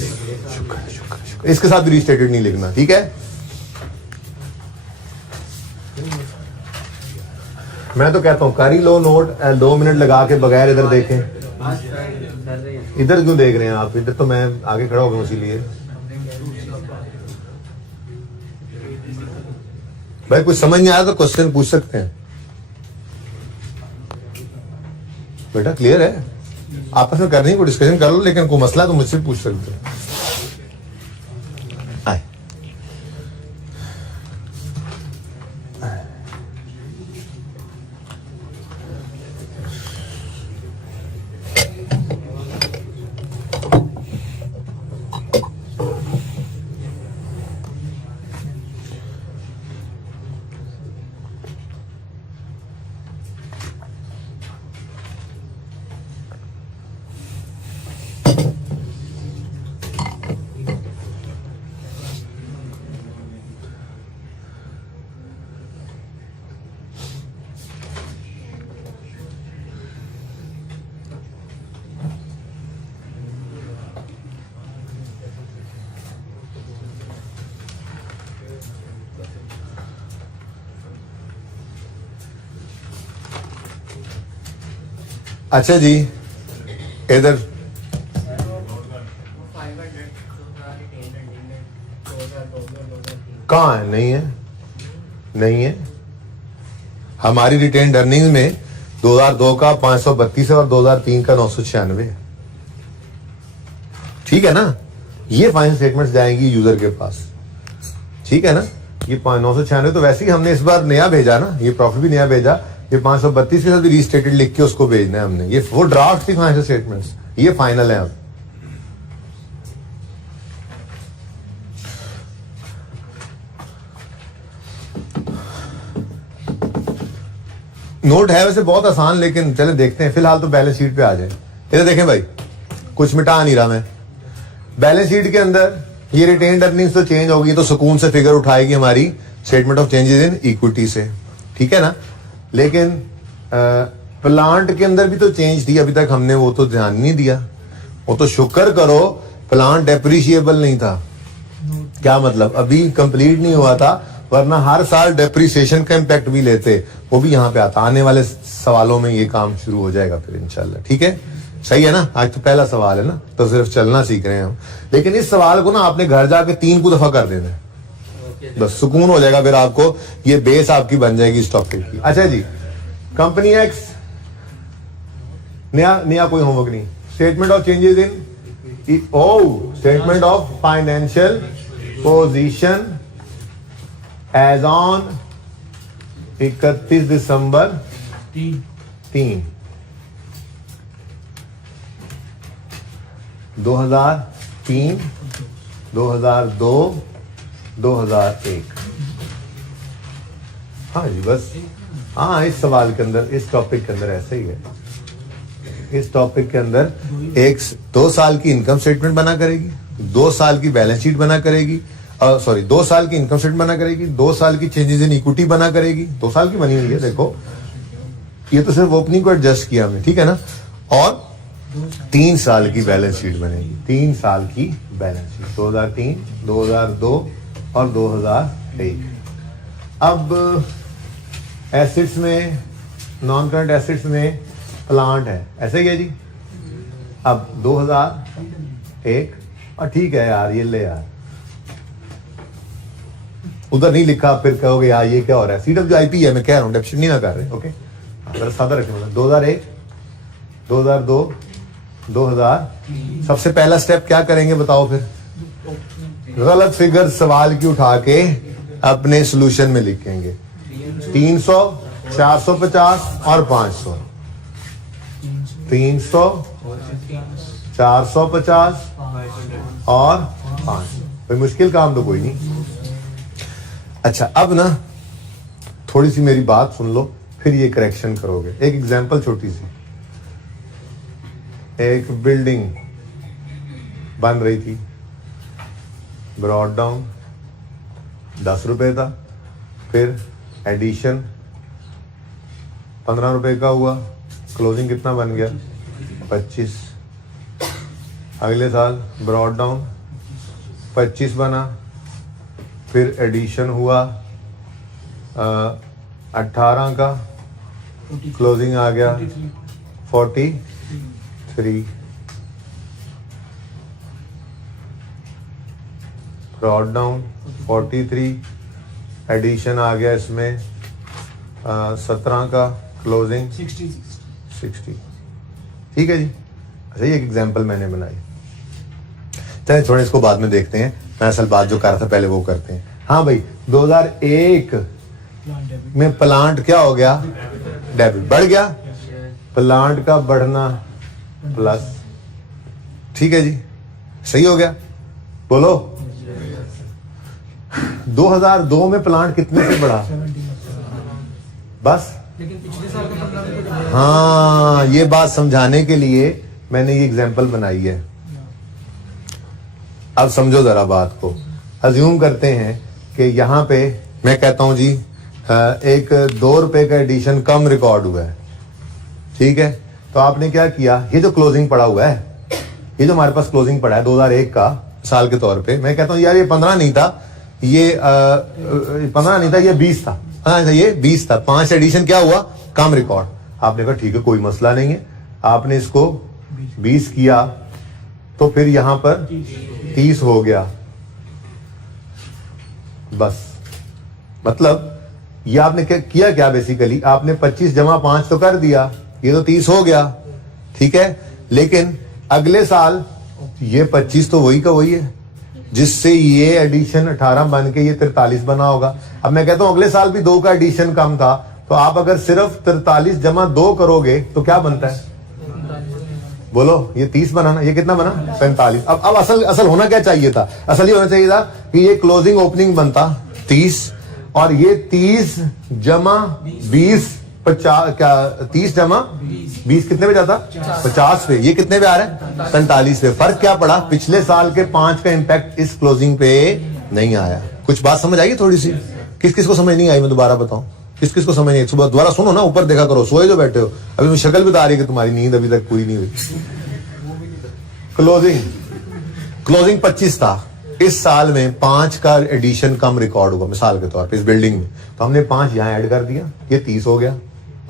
शुक्र शुक्र, इसके साथ रीस्टेटेड नहीं लिखना। ठीक है, मैं तो कहता हूं कर ही लो नोट, 2 मिनट लगा के बगैर इधर देखें। इधर क्यों देख रहे हैं आप? इधर तो मैं आगे खड़ा हो गया इसीलिए। भाई कुछ समझ नहीं आया तो क्वेश्चन पूछ सकते हैं। बेटा क्लियर है? आपस में करनी को डिस्कशन कर लो, लेकिन कोई मसला तो मुझसे पूछ सकते हैं। आए। अच्छा जी, इधर कहाँ है? नहीं है, नहीं है। हमारी रिटेन अर्निंग में 2002 का 532 है और 2003 का 996 है। ठीक है ना? ये फाइनेंस स्टेटमेंट्स जाएंगी यूजर के पास। ठीक है ना? ये 996 तो वैसे ही हमने इस बार नया भेजा ना, ये प्रॉफिट भी नया भेजा। ये 532 के साथ भी रीस्टेटेड लिख के उसको भेजना है हमने। ये वो ड्राफ्ट थी फाइनेंशियल स्टेटमेंट्स, ये फाइनल है अब। नोट है वैसे बहुत आसान, लेकिन चले देखते हैं। फिलहाल तो बैलेंस शीट पे आ जाए। इधर देखें भाई, कुछ मिटा नहीं रहा मैं। बैलेंस शीट के अंदर ये रिटेन्ड अर्निंग्स तो चेंज होगी, तो सुकून से फिगर उठाएगी हमारी statement of changes in equity से। ठीक है ना? लेकिन प्लांट के अंदर भी तो चेंज थी, अभी तक हमने वो तो ध्यान नहीं दिया। वो तो शुक्र करो प्लांट डेप्रिशिएबल नहीं था। क्या मतलब? अभी कंप्लीट नहीं हुआ था, वरना हर साल डेप्रिसिएशन का इम्पैक्ट भी लेते, वो भी यहाँ पे आता। आने वाले सवालों में ये काम शुरू हो जाएगा फिर इंशाल्लाह। ठीक है? सही है ना? आज तो पहला सवाल है ना, तो सिर्फ चलना सीख रहे हैं हम। लेकिन इस सवाल को ना आपने घर जाके 3 को दफा कर देना है, बस सुकून हो जाएगा। फिर आपको ये बेस आपकी बन जाएगी इस टॉपिक की। अच्छा जी, कंपनी एक्स, नया कोई होमवर्क नहीं। Statement of changes in statement of financial position as on 31 दिसंबर 3 2003 2002 2001। हाँ जी, बस हाँ, इस सवाल के अंदर, इस टॉपिक के अंदर ऐसे ही है। इस टॉपिक के अंदर 2 साल की इनकम स्टेटमेंट बना करेगी, 2 साल की बैलेंस शीट बना करेगी, 2 साल की इनकम स्टेटमेंट बना करेगी, 2 साल की चेंजेस इन इक्विटी बना करेगी। 2 साल की बनी हुई है, देखो ये तो सिर्फ ओपनिंग को एडजस्ट किया हमने। ठीक है ना? और 3 साल की बैलेंस शीट बनेगी। 3 साल की बैलेंस शीट 2003 2002 और 2001। अब एसेट्स में, नॉन करंट एसेट्स में प्लांट है, ऐसे ही है जी। अब 2001, और ठीक है यार, ये ले यार, उधर नहीं लिखा, फिर कहोगे यार ये क्या हो रहा है। CWIP है, मैं कह रहा हूँ, डेप्शन नहीं ना कर रहे। ओके, सादा रखें। 2001 2002 2000। सबसे पहला स्टेप क्या करेंगे बताओ? फिर गलत फिगर सवाल की उठा के अपने सॉल्यूशन में लिखेंगे। 300 450 और 500। 300 450 और 500। कोई मुश्किल काम तो कोई नहीं। अच्छा, अब ना थोड़ी सी मेरी बात सुन लो, फिर ये करेक्शन करोगे। एक एग्जांपल छोटी सी। एक बिल्डिंग बन रही थी, ब्रॉड डाउन 10 रुपए था, फिर एडिशन 15 रुपए का हुआ, क्लोजिंग कितना बन गया? 25। अगले साल ब्रॉड डाउन 25 बना, फिर एडिशन हुआ 18 का, क्लोजिंग आ गया 43। ड्रॉट डाउन 43, एडिशन आ गया इसमें 17 का, क्लोजिंग 60। ठीक है जी। अच्छा, ये एक एग्जांपल मैंने बनाई। चलिए थोड़े इसको बाद में देखते हैं, मैं असल बात जो कर रहा था पहले वो करते हैं। हाँ भाई, 2001 में प्लांट क्या हो गया, डेबिट बढ़ गया, प्लांट का बढ़ना प्लस। ठीक है जी, सही हो गया, बोलो। 2002 में प्लांट कितने से बढ़ा, बस। लेकिन पिछले साल का हाँ, ये बात समझाने के लिए मैंने ये एग्जांपल बनाई है। अब समझो जरा बात को। अज्यूम करते हैं कि यहाँ पे मैं कहता हूं जी एक 2 रुपए का एडिशन कम रिकॉर्ड हुआ है। ठीक है, तो आपने क्या किया, ये जो क्लोजिंग पड़ा हुआ है, ये जो हमारे पास क्लोजिंग पड़ा है 2001 का साल के तौर पे, मैं कहता हूं यार ये 15 नहीं था, ये 15 नहीं था, ये 20 था। हाँ, ये 20 था। 5 एडिशन क्या हुआ, कम रिकॉर्ड। आपने कहा ठीक है, कोई मसला नहीं है। आपने इसको 20 किया तो फिर यहां पर 30 हो गया, बस। मतलब ये आपने क्या किया, क्या बेसिकली आपने 25 जमा 5 तो कर दिया, ये तो 30 हो गया। ठीक है, लेकिन अगले साल ये 25 तो वही का वही है, जिससे ये एडिशन 18 बन के ये 43 बना होगा। अब मैं कहता हूं अगले साल भी 2 का एडिशन कम था, तो आप अगर सिर्फ 43 जमा 2 करोगे तो क्या बनता है, बोलो। ये 30 बना ना, ये कितना बना, 45। अब असल होना क्या चाहिए था, असल ये होना चाहिए था कि ये क्लोजिंग ओपनिंग बनता 30 और ये 30 जमा 20 50 क्या 30 जमा 20 कितने पे जाता, 50 पे। ये कितने पे आ रहा है, 45 पे। फर्क क्या पड़ा, पिछले साल के 5 का इंपैक्ट इस क्लोजिंग पे नहीं आया। कुछ बात समझ आई थोड़ी सी? किस किस को समझ नहीं आई, मैं दोबारा बताऊं, किस किस को समझ नहीं आई? सुबह दोबारा सुनो ना, ऊपर देखा करो, सोए जो बैठे हो। अभी मैं शक्ल बता रही है कि तुम्हारी नींद अभी तक पूरी नहीं हुई। क्लोजिंग 25 था, इस साल में 5 का एडिशन कम रिकॉर्ड हुआ मिसाल के तौर पे इस बिल्डिंग में, तो हमने 5 यहां ऐड कर दिया, ये 30 हो गया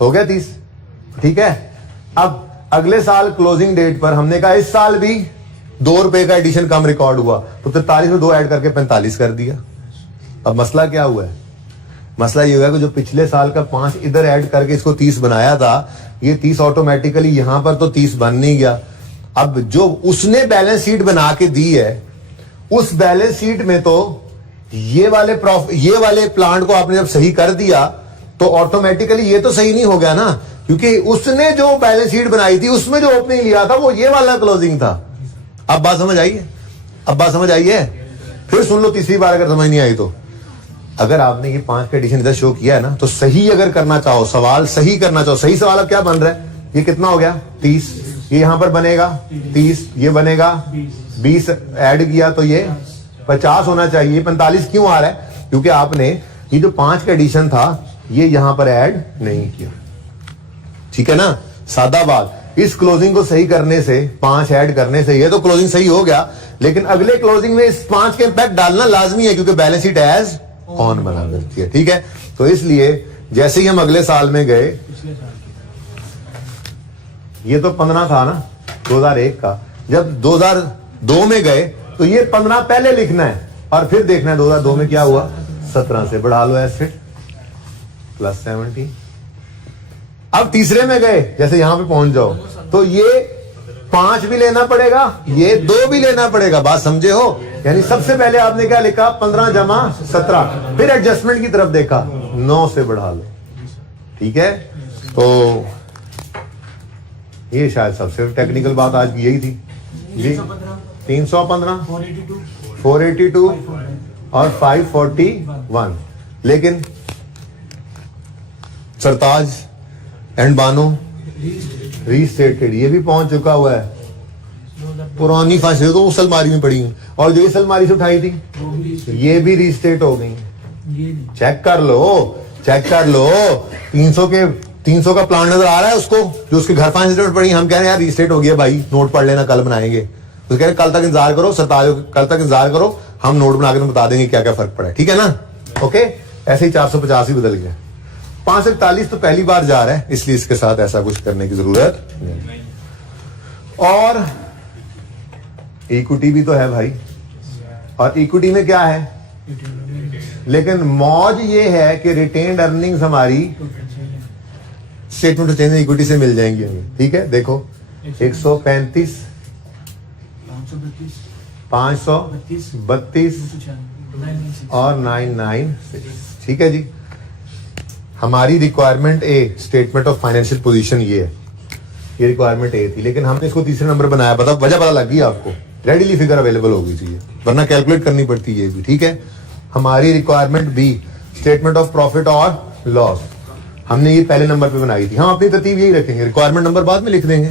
30। ठीक है, अब अगले साल क्लोजिंग डेट पर हमने कहा इस साल भी 2 रुपए का एडिशन कम रिकॉर्ड हुआ, तो 43 में 2 ऐड करके 45 कर दिया। अब मसला क्या हुआ है, मसला ये हुआ कि जो पिछले साल का 5 इधर ऐड करके इसको 30 बनाया था, ये 30 ऑटोमेटिकली यहां पर तो 30 बन नहीं गया। अब जो उसने बैलेंस शीट बना के दी है, उस बैलेंस शीट में तो ये वाले प्लांट को आपने जब सही कर दिया तो ऑटोमेटिकली ये तो सही नहीं हो गया ना, क्योंकि उसने जो बैलेंस शीट बनाई थी उसमें जो ओपनिंग लिया था वो ये वाला क्लोजिंग था। अब बात समझ आई है, अब बात समझ आई है? फिर सुन लो तीसरी बार अगर समझ नहीं आई तो। अगर आपने ये 5 का एडिशन इधर शो किया है ना, तो सही अगर करना चाहो, सवाल सही करना चाहो, सही सवाल अब क्या बन रहा है, ये कितना हो गया 30, ये यहां पर बनेगा 30, ये बनेगा 20 ऐड किया तो ये 50 होना चाहिए। 45 क्यों आ रहा है, क्योंकि आपने ये जो 5 का एडिशन था ये यहां पर ऐड नहीं किया। ठीक है ना, सादा बात। इस क्लोजिंग को सही करने से, 5 ऐड करने से ये तो क्लोजिंग सही हो गया, लेकिन अगले क्लोजिंग में इस 5 के इंपैक्ट डालना लाजमी है, क्योंकि बैलेंस शीट एज ऑन बना करती है। ठीक है, तो इसलिए जैसे ही हम अगले साल में गए, ये तो 15 था ना 2001 का, जब 2002 में गए तो ये 15 पहले लिखना है और फिर देखना है 2002 में क्या हुआ। 17 से बढ़ा लो एसेट प्लस 70। अब तीसरे में गए, जैसे यहां पे पहुंच जाओ, तो ये 5 भी लेना पड़ेगा, ये 2 भी लेना पड़ेगा। बात समझे हो? यानी सबसे पहले आपने क्या लिखा, 15 जमा 17, फिर एडजस्टमेंट की तरफ देखा, 9 से बढ़ा लो। ठीक है, तो ये शायद सबसे टेक्निकल बात आज की यही थी जी। 315, 482 और 541। लेकिन सरताज एंड बानो रीस्टेटेड, ये भी पहुंच चुका हुआ है। पुरानी फाइलें तो उस अलमारी में पड़ी हैं, और जो इस अलमारी से उठाई थी ये भी रीस्टेट हो गई। चेक कर लो, चेक कर लो। 300 का प्लान नजर आ रहा है उसको, जो उसके घर फाइनेंस पड़ी। हम कह रहे हैं यार रीस्टेट हो गया भाई, नोट पढ़ लेना, कल बनाएंगे। तो कह रहे कल तक इंतजार करो, कल तक इंतजार करो, हम नोट बना के तुम बता देंगे क्या क्या फर्क पड़ा है। ठीक है ना? ओके, ऐसे ही 450 ही बदल गया। 541 तो पहली बार जा रहा है, इसलिए इसके साथ ऐसा कुछ करने की जरूरत नहीं। और इक्विटी भी तो है भाई, और इक्विटी में क्या है, लेकिन मौज ये है कि रिटेन्ड अर्निंग्स हमारी स्टेटमेंट ऑफ चेंज इक्विटी से मिल जाएंगी हमें। ठीक है, देखो 135, 532 और 996। ठीक है जी, हमारी requirement A statement of financial position ये है, ये रिक्वायरमेंट ए थी, लेकिन हमने इसको तीसरे नंबर बनाया। वजह पता लग गई आपको, रेडीली फिगर अवेलेबल हो गई थी, वरना कैलकुलेट करनी पड़ती है ये भी। ठीक है, हमारी requirement B statement of profit और लॉस, हमने ये पहले नंबर पे बनाई थी। हम अपनी तरतीब यही रखेंगे, रिक्वायरमेंट नंबर बाद में लिख देंगे।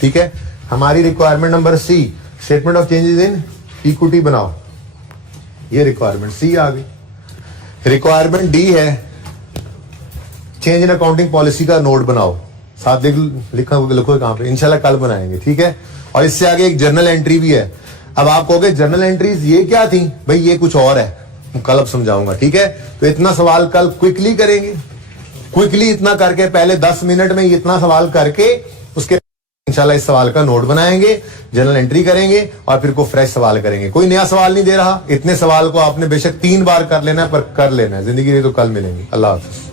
ठीक है, हमारी requirement number C statement of changes in equity बनाओ, ये रिक्वायरमेंट सी आ गई। रिक्वायरमेंट डी है चेंज इन अकाउंटिंग पॉलिसी का नोट बनाओ, साथ लिखो कहां पे, इंशाल्लाह कल बनाएंगे। ठीक है, और इससे आगे एक जर्नल एंट्री भी है। अब आप कहोगे जर्नल एंट्रीज ये क्या थी भाई, ये कुछ और है, कल अब समझाऊंगा। ठीक है, तो इतना सवाल कल क्विकली करेंगे, क्विकली इतना करके पहले 10 मिनट में इतना सवाल करके उसके इंशाल्लाह इस सवाल का नोट बनाएंगे, जर्नल एंट्री करेंगे और फिर को फ्रेश सवाल करेंगे। कोई नया सवाल नहीं दे रहा, इतने सवाल को आपने बेशक 3 बार कर लेना है, पर कर लेना है जिंदगी में, तो कल मिलेंगे। अल्लाह हाफिज।